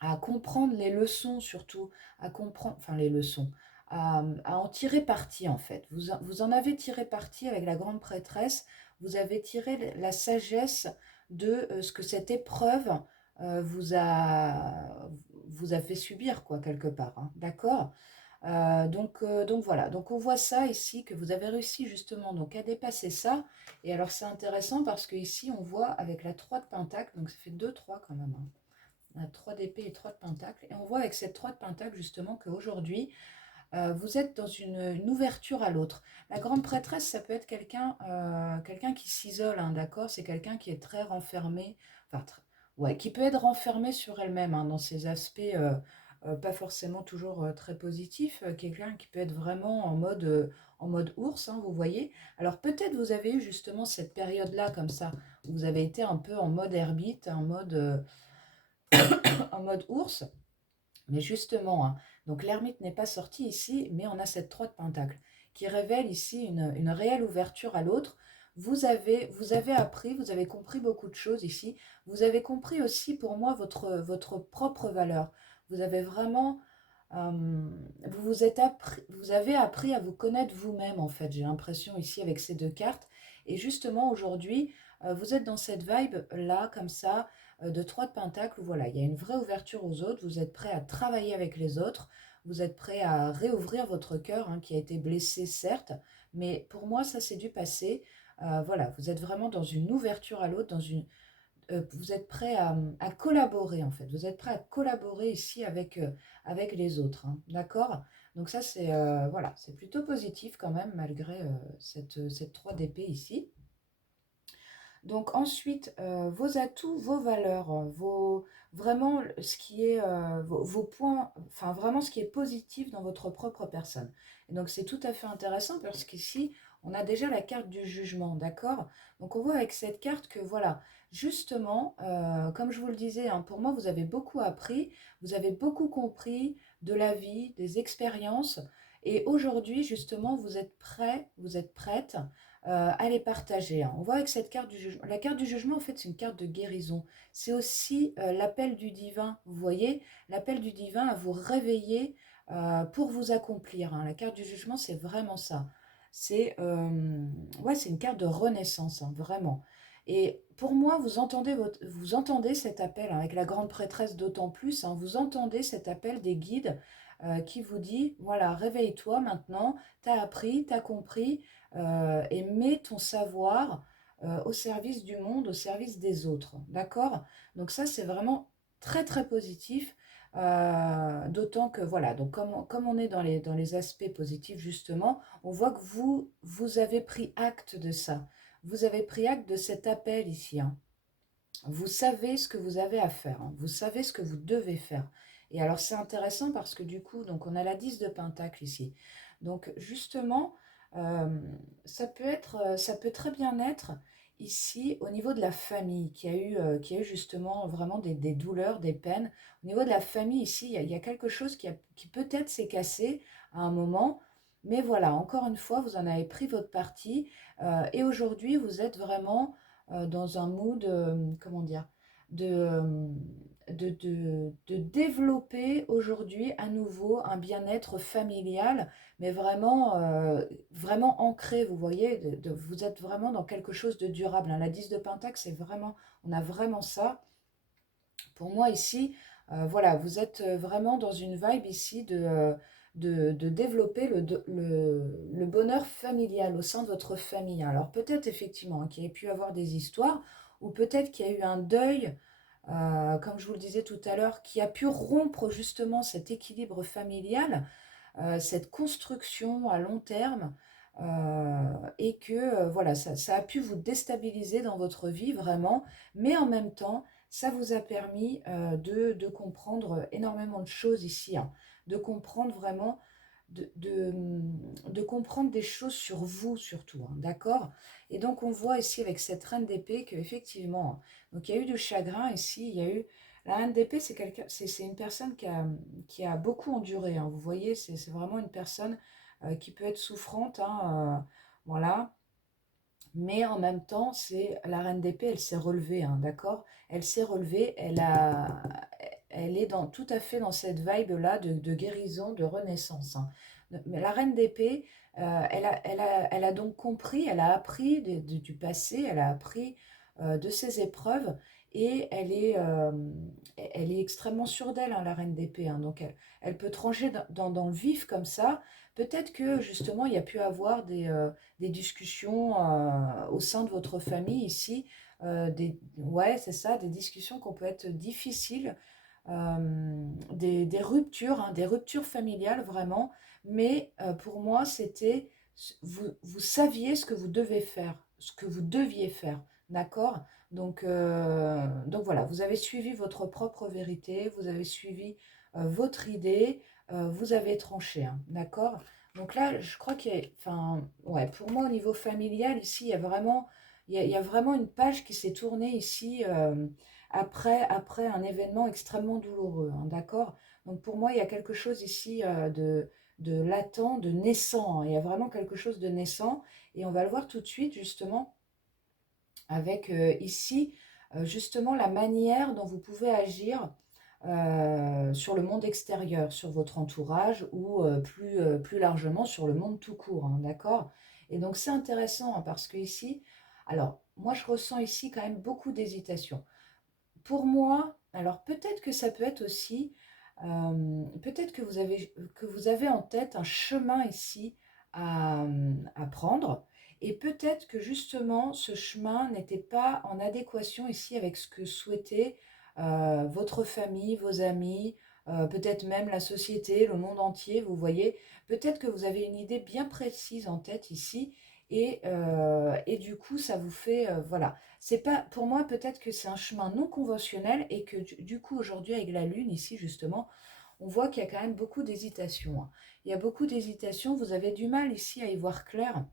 à comprendre les leçons surtout, à comprendre, enfin les leçons, à en tirer parti en fait. Vous en avez tiré parti avec la grande prêtresse, vous avez tiré la sagesse de ce que cette épreuve vous a fait subir quoi quelque part, hein, d'accord? Donc voilà, donc on voit ça ici, que vous avez réussi justement donc à dépasser ça. Et alors c'est intéressant parce que ici on voit avec la 3 de pentacle, donc ça fait 2-3 quand même, hein. On a 3 d'épée et 3 de pentacle. Et on voit avec cette 3 de pentacle justement qu'aujourd'hui, vous êtes dans une ouverture à l'autre. La grande prêtresse, ça peut être quelqu'un qui s'isole, hein, d'accord? C'est quelqu'un qui est très renfermé, enfin, ouais, qui peut être renfermé sur elle-même, hein, dans ses aspects pas forcément toujours très positifs. Quelqu'un qui peut être vraiment en mode ours, hein, vous voyez. Alors peut-être vous avez eu justement cette période-là comme ça, où vous avez été un peu en mode ermite, en mode ours. Mais justement, hein, donc l'ermite n'est pas sorti ici, mais on a cette 3 de pentacle qui révèle ici une réelle ouverture à l'autre. Vous avez appris, vous avez compris beaucoup de choses ici. Vous avez compris aussi pour moi votre propre valeur. Vous avez vraiment, vous avez appris à vous connaître vous-même en fait. J'ai l'impression ici avec ces deux cartes. Et justement aujourd'hui, vous êtes dans cette vibe là comme ça de 3 de pentacle, où voilà, il y a une vraie ouverture aux autres, vous êtes prêt à travailler avec les autres, vous êtes prêt à réouvrir votre cœur, hein, qui a été blessé certes, mais pour moi ça c'est du passé. Voilà, vous êtes vraiment dans une ouverture à l'autre, vous êtes prêt à collaborer en fait, vous êtes prêt à collaborer ici avec les autres, hein, d'accord? Donc ça c'est voilà, c'est plutôt positif quand même malgré cette 3 d'épée ici. Donc ensuite, vos atouts, vos valeurs, vraiment ce qui est, vos points, enfin vraiment ce qui est positif dans votre propre personne. Et donc c'est tout à fait intéressant parce qu'ici, on a déjà la carte du jugement, d'accord? Donc on voit avec cette carte que voilà, justement, comme je vous le disais, hein, pour moi, vous avez beaucoup appris, vous avez beaucoup compris de la vie, des expériences. Et aujourd'hui, justement, vous êtes prêts, vous êtes prête à les partager. Hein. On voit avec cette carte du jugement. La carte du jugement, en fait, c'est une carte de guérison. C'est aussi l'appel du divin. Vous voyez, l'appel du divin à vous réveiller pour vous accomplir. Hein. La carte du jugement, c'est vraiment ça. Ouais, c'est une carte de renaissance, hein, vraiment. Et pour moi, vous entendez cet appel, hein, avec la grande prêtresse d'autant plus, hein, vous entendez cet appel des guides qui vous dit, voilà, réveille-toi maintenant, t'as appris, t'as compris, et mets ton savoir au service du monde, au service des autres. D'accord? Donc ça, c'est vraiment très très positif. D'autant que voilà, donc comme on est dans les aspects positifs justement, on voit que vous avez pris acte de ça. Vous avez pris acte de cet appel ici, hein. Vous savez ce que vous avez à faire, hein. Vous savez ce que vous devez faire. Et alors c'est intéressant parce que du coup, donc on a la 10 de Pentacle ici. Donc justement, euh, ça peut très bien être ici au niveau de la famille qui a eu justement vraiment des douleurs, des peines. Au niveau de la famille ici, il y a quelque chose qui peut-être s'est cassé à un moment. Mais voilà, encore une fois, vous en avez pris votre parti et aujourd'hui, vous êtes vraiment dans un mood, comment dire, de, euh, de développer aujourd'hui à nouveau un bien-être familial, mais vraiment, vraiment ancré, vous voyez, vous êtes vraiment dans quelque chose de durable, hein. La 10 de Pentacle, c'est vraiment, on a vraiment ça. Pour moi ici, voilà, vous êtes vraiment dans une vibe ici de développer le bonheur familial au sein de votre famille. Alors peut-être effectivement qu'il y ait pu avoir des histoires, ou peut-être qu'il y a eu un deuil, comme je vous le disais tout à l'heure, qui a pu rompre justement cet équilibre familial, cette construction à long terme, et que voilà, ça a pu vous déstabiliser dans votre vie vraiment, mais en même temps, ça vous a permis de comprendre énormément de choses ici, hein, de comprendre vraiment, de comprendre des choses sur vous surtout, hein, d'accord? Et donc on voit ici avec cette reine d'épée qu'effectivement, donc il y a eu du chagrin ici, il y a eu... La reine d'épée, c'est quelqu'un, c'est une personne qui a beaucoup enduré, hein. Vous voyez, c'est vraiment une personne qui peut être souffrante, hein, voilà. Mais en même temps, c'est la reine d'épée, elle s'est relevée, hein, d'accord? Elle s'est relevée, elle est tout à fait dans cette vibe-là de guérison, de renaissance, hein. Mais la reine d'épée, elle a donc compris, elle a appris du passé, elle a appris de ses épreuves et elle est extrêmement sûre d'elle, hein, la reine d'épée, hein. Donc elle peut trancher dans le vif comme ça. Peut-être que justement, il y a pu avoir des discussions au sein de votre famille ici, ouais, c'est ça, des discussions qui peut être difficiles, des ruptures, hein, des ruptures familiales vraiment, mais pour moi, c'était, vous saviez ce que vous devez faire, ce que vous deviez faire, d'accord? Donc voilà, vous avez suivi votre propre vérité, vous avez suivi votre idée, vous avez tranché, hein, d'accord? Donc là, je crois qu'il y a, enfin, ouais, pour moi, au niveau familial, ici, il y a vraiment, il y a vraiment une page qui s'est tournée ici après un événement extrêmement douloureux, hein, d'accord? Donc pour moi, il y a quelque chose ici de latent, de naissant, hein. Il y a vraiment quelque chose de naissant et on va le voir tout de suite, justement, avec ici, justement, la manière dont vous pouvez agir sur le monde extérieur, sur votre entourage ou plus largement sur le monde tout court, hein, d'accord? Et donc c'est intéressant hein, parce que ici, alors moi je ressens ici quand même beaucoup d'hésitation. Pour moi, alors peut-être que ça peut être aussi, peut-être que vous avez en tête un chemin ici à prendre, et peut-être que justement ce chemin n'était pas en adéquation ici avec ce que souhaitait votre famille, vos amis, peut-être même la société, le monde entier, vous voyez. Peut-être que vous avez une idée bien précise en tête ici, et du coup ça vous fait, voilà. C'est pas, pour moi, peut-être que c'est un chemin non conventionnel et que du coup, aujourd'hui, avec la Lune, ici, justement, on voit qu'il y a quand même beaucoup d'hésitation, hein. Il y a beaucoup d'hésitation, vous avez du mal ici à y voir clair.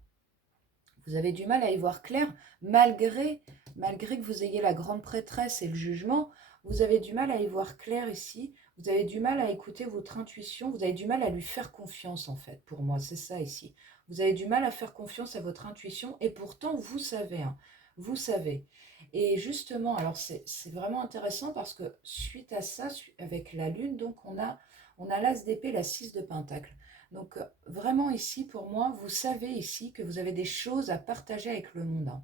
Vous avez du mal à y voir clair, malgré que vous ayez la grande prêtresse et le jugement, vous avez du mal à y voir clair ici, vous avez du mal à écouter votre intuition, vous avez du mal à lui faire confiance en fait, pour moi, c'est ça ici. Vous avez du mal à faire confiance à votre intuition et pourtant vous savez, hein, vous savez. Et justement, alors c'est vraiment intéressant parce que suite à ça, avec la lune, donc on a l'as d'épée, la 6 de pentacle. Donc vraiment ici, pour moi, vous savez ici que vous avez des choses à partager avec le monde, hein.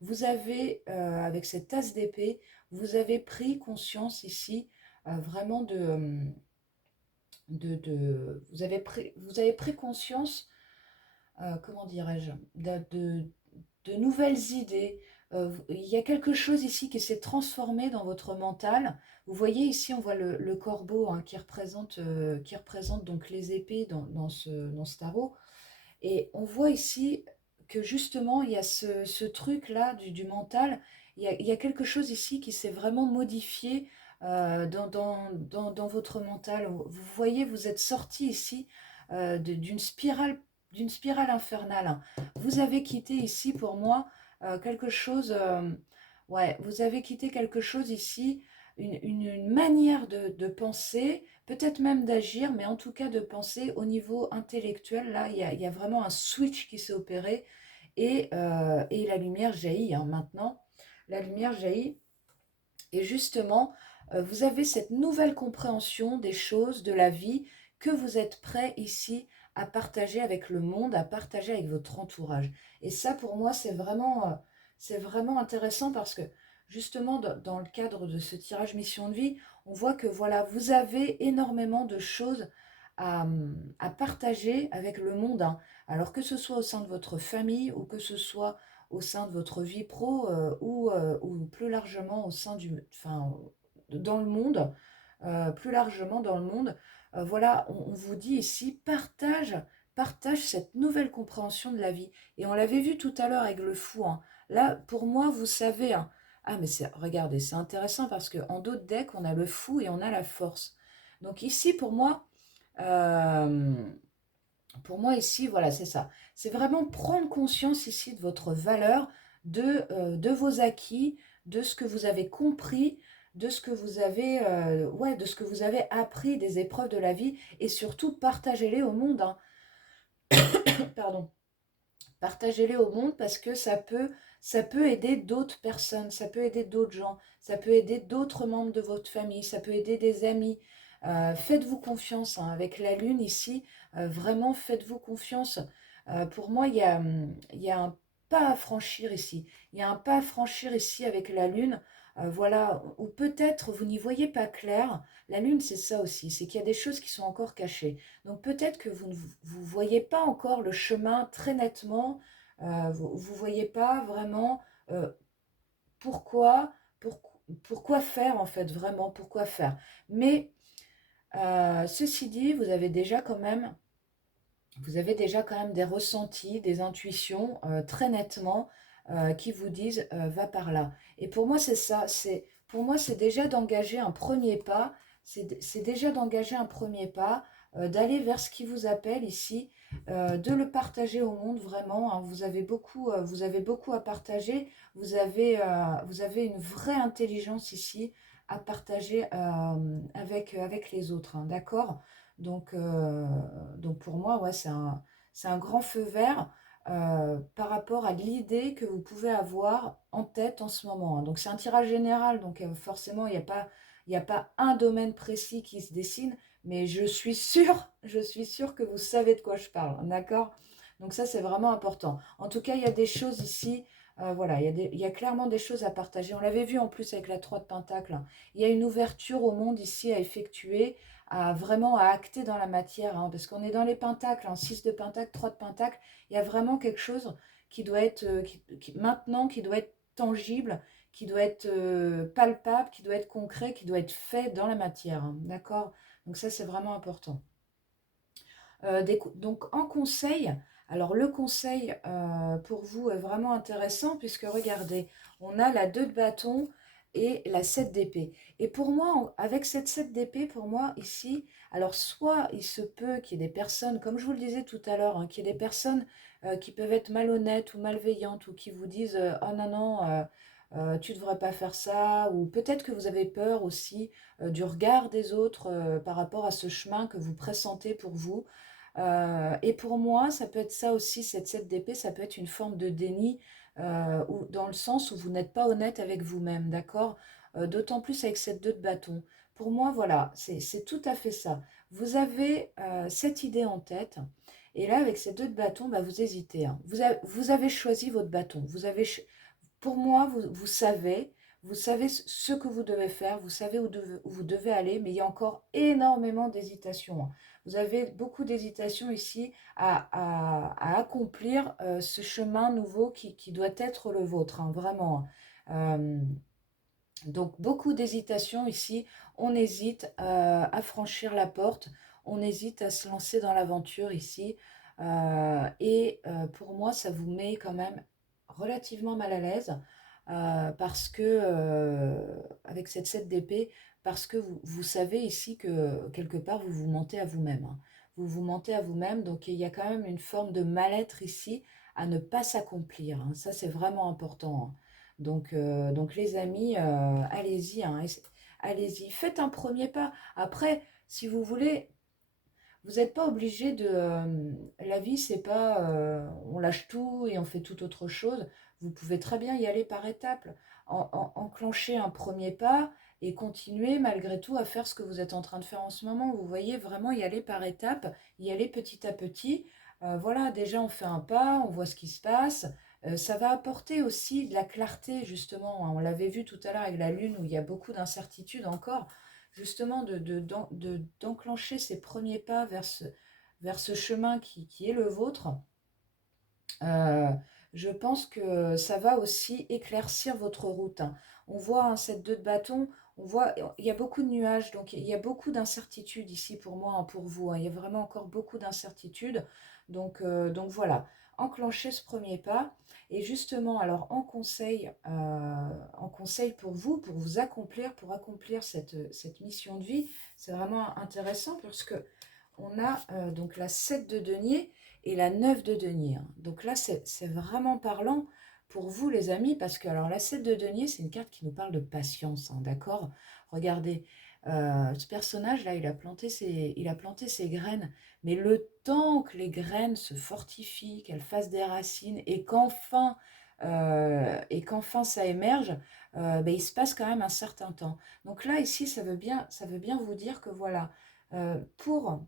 Vous avez, avec cette tasse d'épée, vous avez pris conscience ici vraiment vous avez pris conscience, comment dirais-je, de nouvelles idées. Il y a quelque chose ici qui s'est transformé dans votre mental. Vous voyez ici, on voit le corbeau hein, qui représente donc les épées dans ce tarot. Et on voit ici que justement, il y a ce truc-là du mental, il y a quelque chose ici qui s'est vraiment modifié dans votre mental. Vous voyez, vous êtes sorti ici d'une spirale infernale. Vous avez quitté ici, pour moi, quelque chose, ouais, vous avez quitté quelque chose ici, une manière de penser, peut-être même d'agir, mais en tout cas de penser au niveau intellectuel. Là, il y a vraiment un switch qui s'est opéré et la lumière jaillit hein, maintenant. La lumière jaillit et justement, vous avez cette nouvelle compréhension des choses, de la vie, que vous êtes prêt ici à partager avec le monde, à partager avec votre entourage. Et ça, pour moi, c'est vraiment intéressant parce que justement, dans le cadre de ce tirage mission de vie, on voit que voilà, vous avez énormément de choses à partager avec le monde, hein. Alors que ce soit au sein de votre famille ou que ce soit au sein de votre vie pro ou plus largement au sein enfin, dans le monde, plus largement dans le monde. Voilà, on vous dit ici, partage cette nouvelle compréhension de la vie. Et on l'avait vu tout à l'heure avec le fou, hein. Là, pour moi, vous savez, hein, ah mais regardez, c'est intéressant parce qu'en d'autres decks, on a le fou et on a la force. Donc ici, euh, pour moi ici, voilà, c'est ça. C'est vraiment prendre conscience ici de votre valeur, de vos acquis, de ce que vous avez compris, de ce que vous avez, ouais, de ce que vous avez appris des épreuves de la vie et surtout partagez-les au monde, hein. Pardon. Partagez-les au monde parce que ça peut aider d'autres personnes, ça peut aider d'autres gens, ça peut aider d'autres membres de votre famille, ça peut aider des amis. Faites-vous confiance hein, avec la lune ici, vraiment faites-vous confiance. Pour moi, il y a un pas à franchir ici. Il y a un pas à franchir ici avec la lune. Voilà, ou peut-être vous n'y voyez pas clair. La lune, c'est ça aussi, c'est qu'il y a des choses qui sont encore cachées. Donc peut-être que vous ne vous voyez pas encore le chemin très nettement, vous ne voyez pas vraiment euh, pourquoi, pour- pourquoi faire en fait, vraiment, pourquoi faire. Mais ceci dit, vous avez déjà quand même des ressentis, des intuitions très nettement qui vous disent va par là. Et pour moi, c'est ça. Pour moi, c'est déjà d'engager un premier pas. C'est déjà d'engager un premier pas, d'aller vers ce qui vous appelle ici, de le partager au monde vraiment, hein. Vous avez beaucoup à partager. Vous avez une vraie intelligence ici à partager avec les autres, hein, d'accord? Donc, donc pour moi, ouais, c'est un grand feu vert par rapport à l'idée que vous pouvez avoir en tête en ce moment, hein. Donc c'est un tirage général, donc forcément, il y a pas un domaine précis qui se dessine, mais je suis sûre que vous savez de quoi je parle, d'accord? Donc ça, c'est vraiment important. En tout cas, il y a des choses ici, voilà, il y a clairement des choses à partager. On l'avait vu en plus avec la 3 de Pentacle, hein. Il y a une ouverture au monde ici à effectuer vraiment à acter dans la matière, hein, parce qu'on est dans les pentacles, hein, 6 de pentacle, 3 de pentacle, il y a vraiment quelque chose qui doit être, maintenant, qui doit être tangible, qui doit être palpable, qui doit être concret, qui doit être fait dans la matière, hein, d'accord? Donc ça, c'est vraiment important. Donc en conseil, alors le conseil pour vous est vraiment intéressant puisque regardez, on a la 2 de bâton et la 7 d'épée. Et pour moi, avec cette 7 d'épée, pour moi ici, alors soit il se peut qu'il y ait des personnes, comme je vous le disais tout à l'heure, hein, qu'il y ait des personnes qui peuvent être malhonnêtes ou malveillantes ou qui vous disent oh non, non, tu ne devrais pas faire ça, ou peut-être que vous avez peur aussi du regard des autres par rapport à ce chemin que vous pressentez pour vous. Et pour moi, ça peut être ça aussi, cette 7 d'épée, ça peut être une forme de déni, ou, dans le sens où vous n'êtes pas honnête avec vous-même, d'accord? D'autant plus avec cette 2 de bâton. Pour moi, voilà, c'est tout à fait ça. Vous avez cette idée en tête, et là, avec ces 2 de bâton, bah, vous hésitez, hein. Vous avez choisi votre bâton. Pour moi, vous savez, vous savez ce que vous devez faire, vous savez où vous devez aller, mais il y a encore énormément d'hésitation, hein. Vous avez beaucoup d'hésitation ici à accomplir ce chemin nouveau qui doit être le vôtre, hein, vraiment, hein. Donc beaucoup d'hésitation ici, on hésite à franchir la porte, on hésite à se lancer dans l'aventure ici, pour moi ça vous met quand même relativement mal à l'aise, parce que avec cette 7 d'épée, parce que vous savez ici que quelque part vous vous mentez à vous-même, hein. Vous vous mentez à vous-même, donc il y a quand même une forme de mal-être ici à ne pas s'accomplir, hein. Ça c'est vraiment important, hein. Donc les amis, allez-y, hein, allez-y, faites un premier pas. Après, si vous voulez, vous n'êtes pas obligé de... la vie, c'est pas on lâche tout et on fait toute autre chose. Vous pouvez très bien y aller par étapes. Enclencher un premier pas et continuer malgré tout à faire ce que vous êtes en train de faire en ce moment. Vous voyez, vraiment y aller par étapes, y aller petit à petit. Voilà, déjà on fait un pas, on voit ce qui se passe. Ça va apporter aussi de la clarté, justement, hein. On l'avait vu tout à l'heure avec la Lune où il y a beaucoup d'incertitudes encore, justement d'enclencher ces premiers pas vers ce chemin qui est le vôtre. euh, je pense que ça va aussi éclaircir votre route, hein. On voit un 7-2 de bâton, on voit, il y a beaucoup de nuages, donc il y a beaucoup d'incertitudes ici pour moi, hein, pour vous, hein. Il y a vraiment encore beaucoup d'incertitudes. Donc voilà, enclenchez ce premier pas. Et justement, alors en conseil pour vous accomplir, pour accomplir cette mission de vie, c'est vraiment intéressant parce que on a donc la 7 de denier et la 9 de denier, hein. Donc là, c'est vraiment parlant pour vous, les amis, parce que alors la 7 de denier, c'est une carte qui nous parle de patience, hein, d'accord? Regardez, ce personnage-là, il a planté ses graines, mais le temps que les graines se fortifient, qu'elles fassent des racines et qu'enfin ça émerge, ben, il se passe quand même un certain temps. Donc là, ici, ça veut bien vous dire que voilà, pour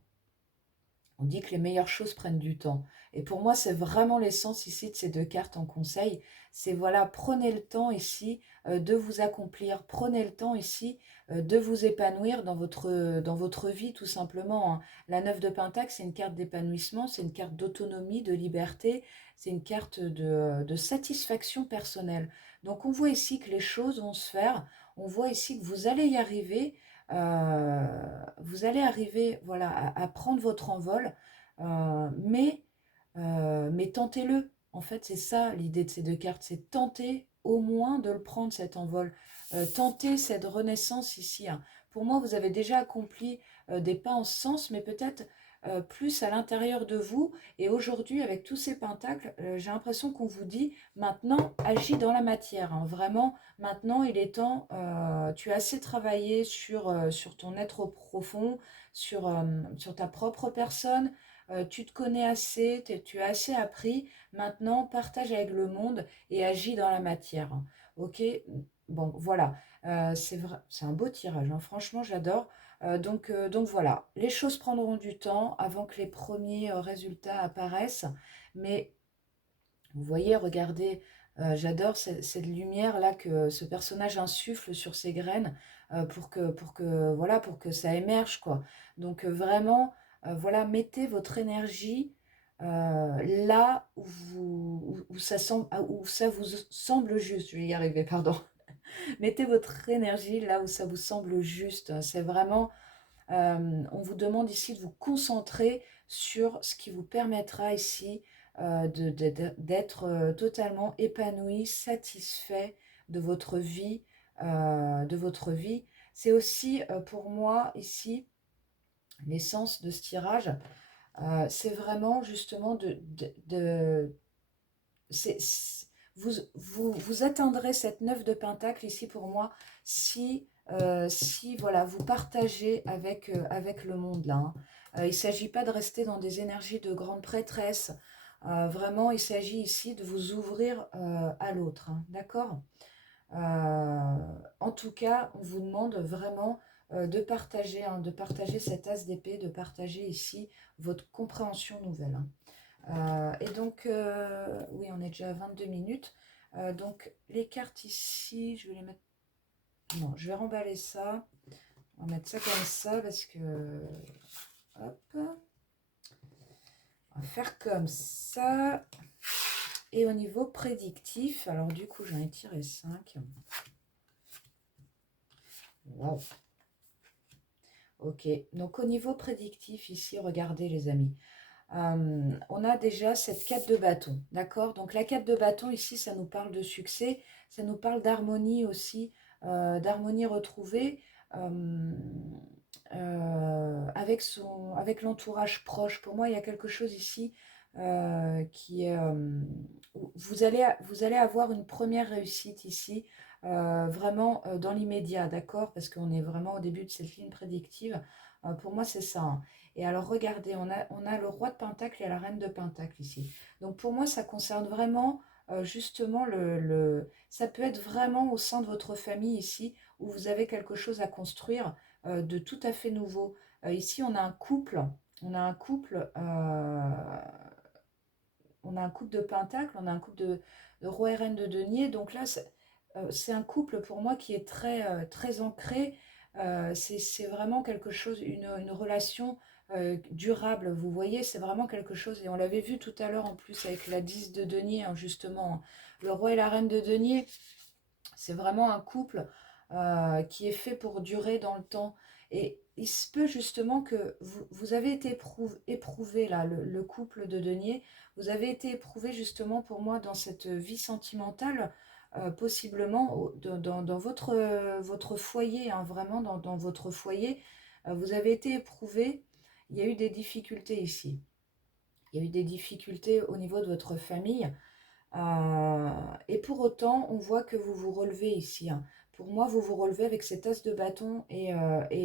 on dit que les meilleures choses prennent du temps. Et pour moi, c'est vraiment l'essence ici de ces deux cartes en conseil. C'est voilà, prenez le temps ici de vous accomplir. Prenez le temps ici de vous épanouir dans votre vie, tout simplement, hein. La 9 de Pentacle, c'est une carte d'épanouissement, c'est une carte d'autonomie, de liberté, c'est une carte de satisfaction personnelle. Donc on voit ici que les choses vont se faire. On voit ici que vous allez y arriver. Vous allez arriver voilà, à prendre votre envol, mais tentez-le. En fait, c'est ça l'idée de ces deux cartes, c'est tenter au moins de le prendre cet envol. Tenter cette renaissance ici, hein. Pour moi, vous avez déjà accompli des pas en ce sens, mais peut-être plus à l'intérieur de vous. Et aujourd'hui, avec tous ces pentacles, j'ai l'impression qu'on vous dit maintenant, agis dans la matière, hein. Vraiment, maintenant, il est temps, tu as assez travaillé sur ton être profond, sur ta propre personne, tu te connais assez, tu as assez appris, maintenant partage avec le monde et agis dans la matière, hein. Ok, bon voilà. C'est un beau tirage, hein. Franchement j'adore. Donc voilà, les choses prendront du temps avant que les premiers résultats apparaissent, mais vous voyez, regardez, j'adore cette lumière-là que ce personnage insuffle sur ses graines voilà, pour que ça émerge, quoi. Donc vraiment, voilà, mettez votre énergie là où ça vous semble juste. Je vais y arriver, pardon. Mettez votre énergie là où ça vous semble juste. C'est vraiment, on vous demande ici de vous concentrer sur ce qui vous permettra ici d'être totalement épanoui, satisfait de votre vie, de votre vie. C'est aussi pour moi ici l'essence de ce tirage. C'est vraiment justement vous atteindrez cette 9 de Pentacle ici pour moi si voilà, vous partagez avec le monde là, hein. Il ne s'agit pas de rester dans des énergies de grande prêtresse. Vraiment, il s'agit ici de vous ouvrir à l'autre, hein, d'accord? En tout cas, on vous demande vraiment de partager, hein, de partager cet as d'épée, de partager ici votre compréhension nouvelle, hein. Et donc, oui, on est déjà à 22 minutes. Donc, les cartes ici, je vais les mettre Non, je vais remballer ça. On va mettre ça comme ça parce que... Hop. On va faire comme ça. Et au niveau prédictif, alors du coup, j'en ai tiré 5. Wow. Ok, donc au niveau prédictif ici, regardez les amis. On a déjà cette 4 de bâton, d'accord? Donc la 4 de bâton ici, ça nous parle de succès, ça nous parle d'harmonie aussi, d'harmonie retrouvée avec l'entourage proche. Pour moi, il y a quelque chose ici qui est... vous allez avoir une première réussite ici, vraiment dans l'immédiat, d'accord? Parce qu'on est vraiment au début de cette ligne prédictive. Pour moi, c'est ça, hein. Et alors, regardez, on a le roi de Pentacle et la reine de Pentacle ici. Donc, pour moi, ça concerne vraiment justement ça peut être vraiment au sein de votre famille ici, où vous avez quelque chose à construire de tout à fait nouveau. Ici, on a un couple, on a un couple, on a un couple de Pentacle, on a un couple de roi et reine de denier. Donc là, c'est un couple pour moi qui est très ancré. C'est vraiment quelque chose, une relation durable. Vous voyez, c'est vraiment quelque chose. Et on l'avait vu tout à l'heure en plus avec la 10 de denier, hein, justement. Le roi et la reine de denier, c'est vraiment un couple qui est fait pour durer dans le temps. Et il se peut justement que vous avez été éprouvé, là, le couple de denier, vous avez été éprouvé justement pour moi dans cette vie sentimentale, possiblement dans votre foyer, hein, vraiment dans votre foyer, vous avez été éprouvé, il y a eu des difficultés ici. Il y a eu des difficultés au niveau de votre famille. Euh, et pour autant, on voit que vous vous relevez ici, hein. Pour moi, vous vous relevez avec cet as de bâton et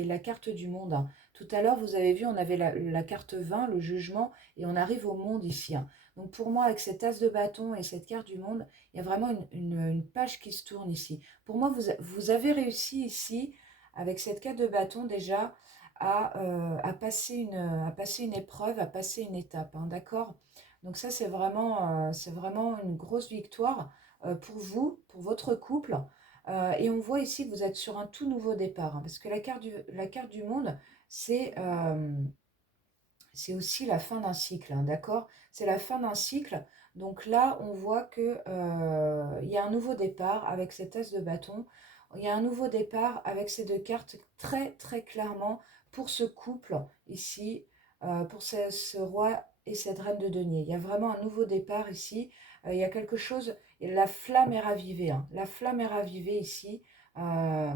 la carte du monde, hein. Tout à l'heure, vous avez vu, on avait la carte 20, le jugement, et on arrive au monde ici, hein. Donc pour moi, avec cet as de bâton et cette carte du monde, il y a vraiment une page qui se tourne ici. Pour moi, vous avez réussi ici, avec cette carte de bâton déjà, à passer une épreuve, à passer une étape, hein, d'accord? Donc ça, c'est vraiment une grosse victoire pour vous, pour votre couple. Et on voit ici que vous êtes sur un tout nouveau départ, hein, parce que la carte du monde, c'est aussi la fin d'un cycle, hein, d'accord? C'est la fin d'un cycle. Donc là, on voit que il y a un nouveau départ avec cette as de bâton. Il y a un nouveau départ avec ces deux cartes très clairement pour ce couple ici, pour ce roi et cette reine de denier. Il y a vraiment un nouveau départ ici. Il y a quelque chose, et la flamme est ravivée, hein. La flamme est ravivée ici. Euh,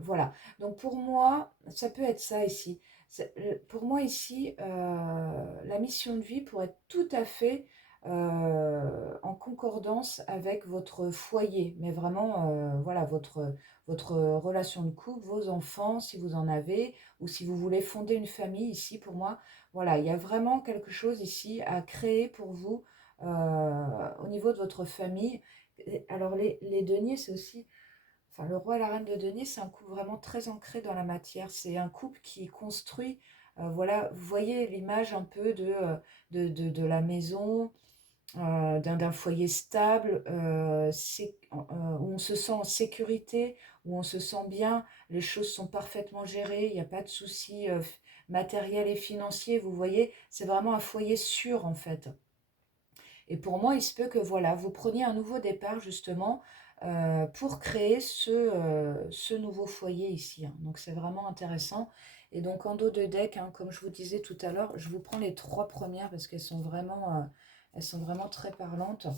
voilà. Donc pour moi, ça peut être ça ici. Pour moi ici, la mission de vie pourrait être tout à fait en concordance avec votre foyer, mais vraiment, voilà, votre relation de couple, vos enfants, si vous en avez, ou si vous voulez fonder une famille ici, pour moi, voilà, il y a vraiment quelque chose ici à créer pour vous au niveau de votre famille. Alors les deniers, c'est aussi enfin, le roi et la reine de denier, c'est un couple vraiment très ancré dans la matière. C'est un couple qui construit, voilà, vous voyez l'image un peu de la maison, d'un foyer stable, où on se sent en sécurité, où on se sent bien, les choses sont parfaitement gérées, il n'y a pas de soucis matériels et financiers, vous voyez, c'est vraiment un foyer sûr en fait. Et pour moi, il se peut que voilà, vous preniez un nouveau départ justement pour créer ce nouveau foyer ici, hein. Donc c'est vraiment intéressant. Et donc en dos de deck, hein, comme je vous disais tout à l'heure, je vous prends les trois premières parce elles sont vraiment très parlantes.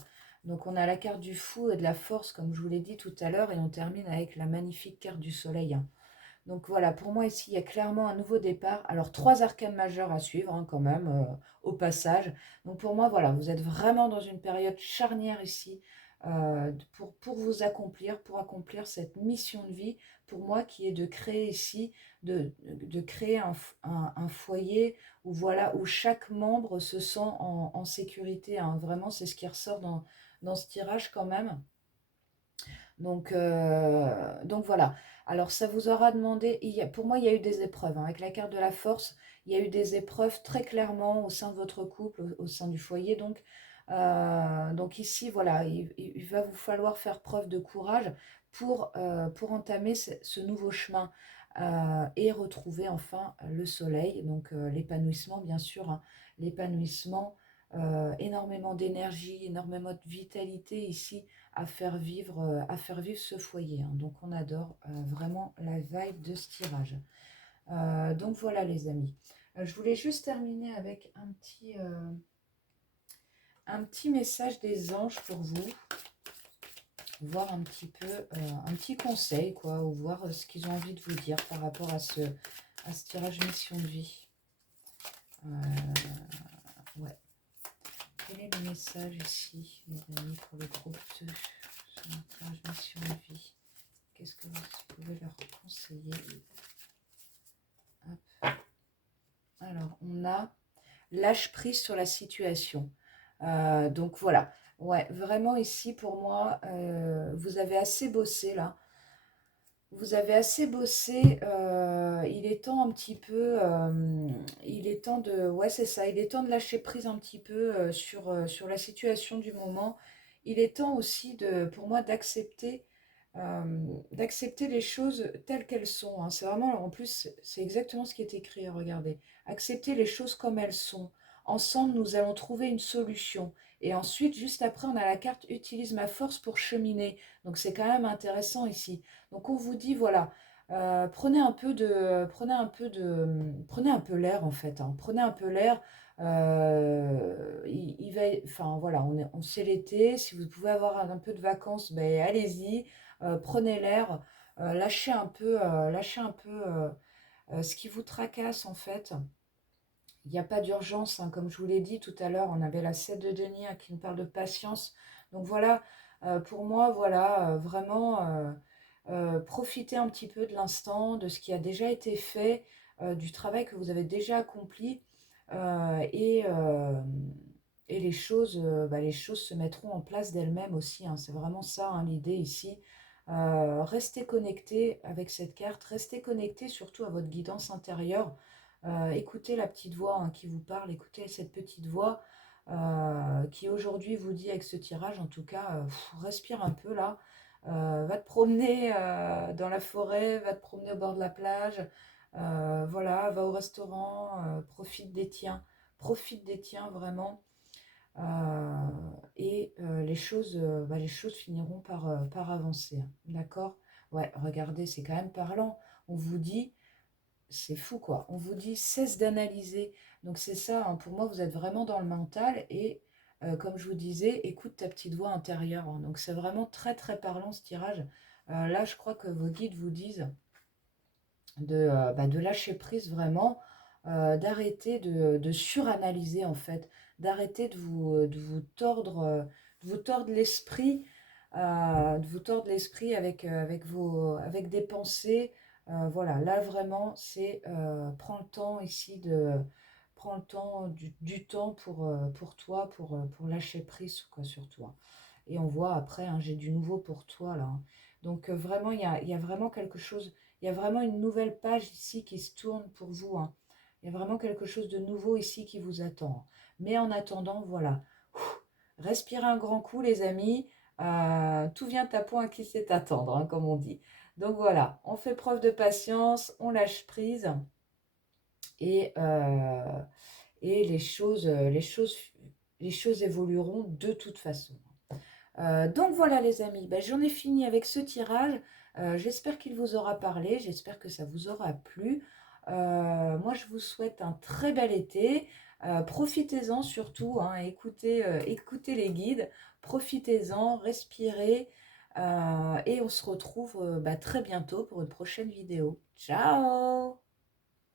Donc on a la carte du fou et de la force, comme je vous l'ai dit tout à l'heure, et on termine avec la magnifique carte du soleil, hein. Donc voilà, pour moi ici, il y a clairement un nouveau départ. Alors, trois arcanes majeures à suivre hein, quand même, au passage. Donc pour moi, voilà, vous êtes vraiment dans une période charnière ici pour vous accomplir, pour accomplir cette mission de vie, pour moi, qui est de créer ici, de créer un foyer où, voilà, où chaque membre se sent en sécurité, hein. Vraiment, c'est ce qui ressort dans ce tirage quand même. Donc voilà. Alors ça vous aura demandé, pour moi il y a eu des épreuves, hein. Avec la carte de la force, il y a eu des épreuves très clairement au sein de votre couple, au sein du foyer. Donc ici, voilà, il va vous falloir faire preuve de courage pour entamer ce nouveau chemin et retrouver enfin le soleil, donc l'épanouissement bien sûr, hein, l'épanouissement, énormément d'énergie, énormément de vitalité ici à faire vivre ce foyer, hein. Donc on adore vraiment la vibe de ce tirage. Donc voilà les amis. Je voulais juste terminer avec un petit message des anges pour vous, voir un petit peu, un petit conseil, quoi, ou voir ce qu'ils ont envie de vous dire par rapport à ce tirage mission de vie. Ouais. Quel est le message ici, les amis, pour le groupe 2 sur un tirage mission de vie? Qu'est-ce que vous pouvez leur conseiller? Hop. Alors, on a lâche prise sur la situation. Donc voilà. Ouais, vraiment ici pour moi, vous avez assez bossé là. Vous avez assez bossé. Il est temps un petit peu. Il est temps de. Ouais, c'est ça. Il est temps de lâcher prise un petit peu sur la situation du moment. Il est temps aussi pour moi d'accepter les choses telles qu'elles sont, hein. C'est vraiment, en plus, c'est exactement ce qui est écrit, hein, regardez. Accepter les choses comme elles sont. Ensemble, nous allons trouver une solution. Et ensuite, juste après, on a la carte utilise ma force pour cheminer. Donc c'est quand même intéressant ici. Donc on vous dit, voilà, prenez un peu l'air en fait, hein. Prenez un peu l'air. Enfin voilà, on sait l'été. Si vous pouvez avoir un peu de vacances, ben allez-y. Prenez l'air, lâchez un peu ce qui vous tracasse en fait. Il n'y a pas d'urgence, hein, comme je vous l'ai dit tout à l'heure, on avait la 7 de denier qui nous parle de patience. Donc voilà, pour moi, voilà, vraiment, profitez un petit peu de l'instant, de ce qui a déjà été fait, du travail que vous avez déjà accompli, euh, et, euh, et les choses se mettront en place d'elles-mêmes aussi, hein. C'est vraiment ça, hein, l'idée ici. Restez connecté avec cette carte, restez connecté surtout à votre guidance intérieure. Écoutez la petite voix, hein, qui vous parle, écoutez cette petite voix qui aujourd'hui vous dit avec ce tirage, en tout cas, respire un peu là, va te promener dans la forêt, va te promener au bord de la plage, voilà, va au restaurant, profite des tiens vraiment, et les choses finiront par avancer, hein. D'accord? Ouais, regardez, c'est quand même parlant. On vous dit, c'est fou quoi. On vous dit cesse d'analyser. Donc c'est ça, hein, pour moi, vous êtes vraiment dans le mental et comme je vous disais, écoute ta petite voix intérieure, hein. Donc c'est vraiment très très parlant ce tirage. Là, je crois que vos guides vous disent de lâcher prise vraiment, d'arrêter de suranalyser en fait, d'arrêter de vous tordre l'esprit, avec des pensées. Voilà, là vraiment, c'est prends le temps du temps pour toi, pour lâcher prise quoi, sur toi. Et on voit après, hein, j'ai du nouveau pour toi là, hein. Donc vraiment, il y a vraiment quelque chose, il y a vraiment une nouvelle page ici qui se tourne pour vous, hein. Il y a vraiment quelque chose de nouveau ici qui vous attend. Mais en attendant, voilà, respirez un grand coup les amis. Tout vient à point à qui sait attendre, hein, comme on dit. Donc voilà, on fait preuve de patience, on lâche prise et, euh, et les choses évolueront de toute façon. Donc voilà les amis, ben, j'en ai fini avec ce tirage. J'espère qu'il vous aura parlé, j'espère que ça vous aura plu. Moi je vous souhaite un très bel été. Profitez-en surtout, hein, écoutez les guides, profitez-en, respirez, et on se retrouve très bientôt pour une prochaine vidéo. Ciao!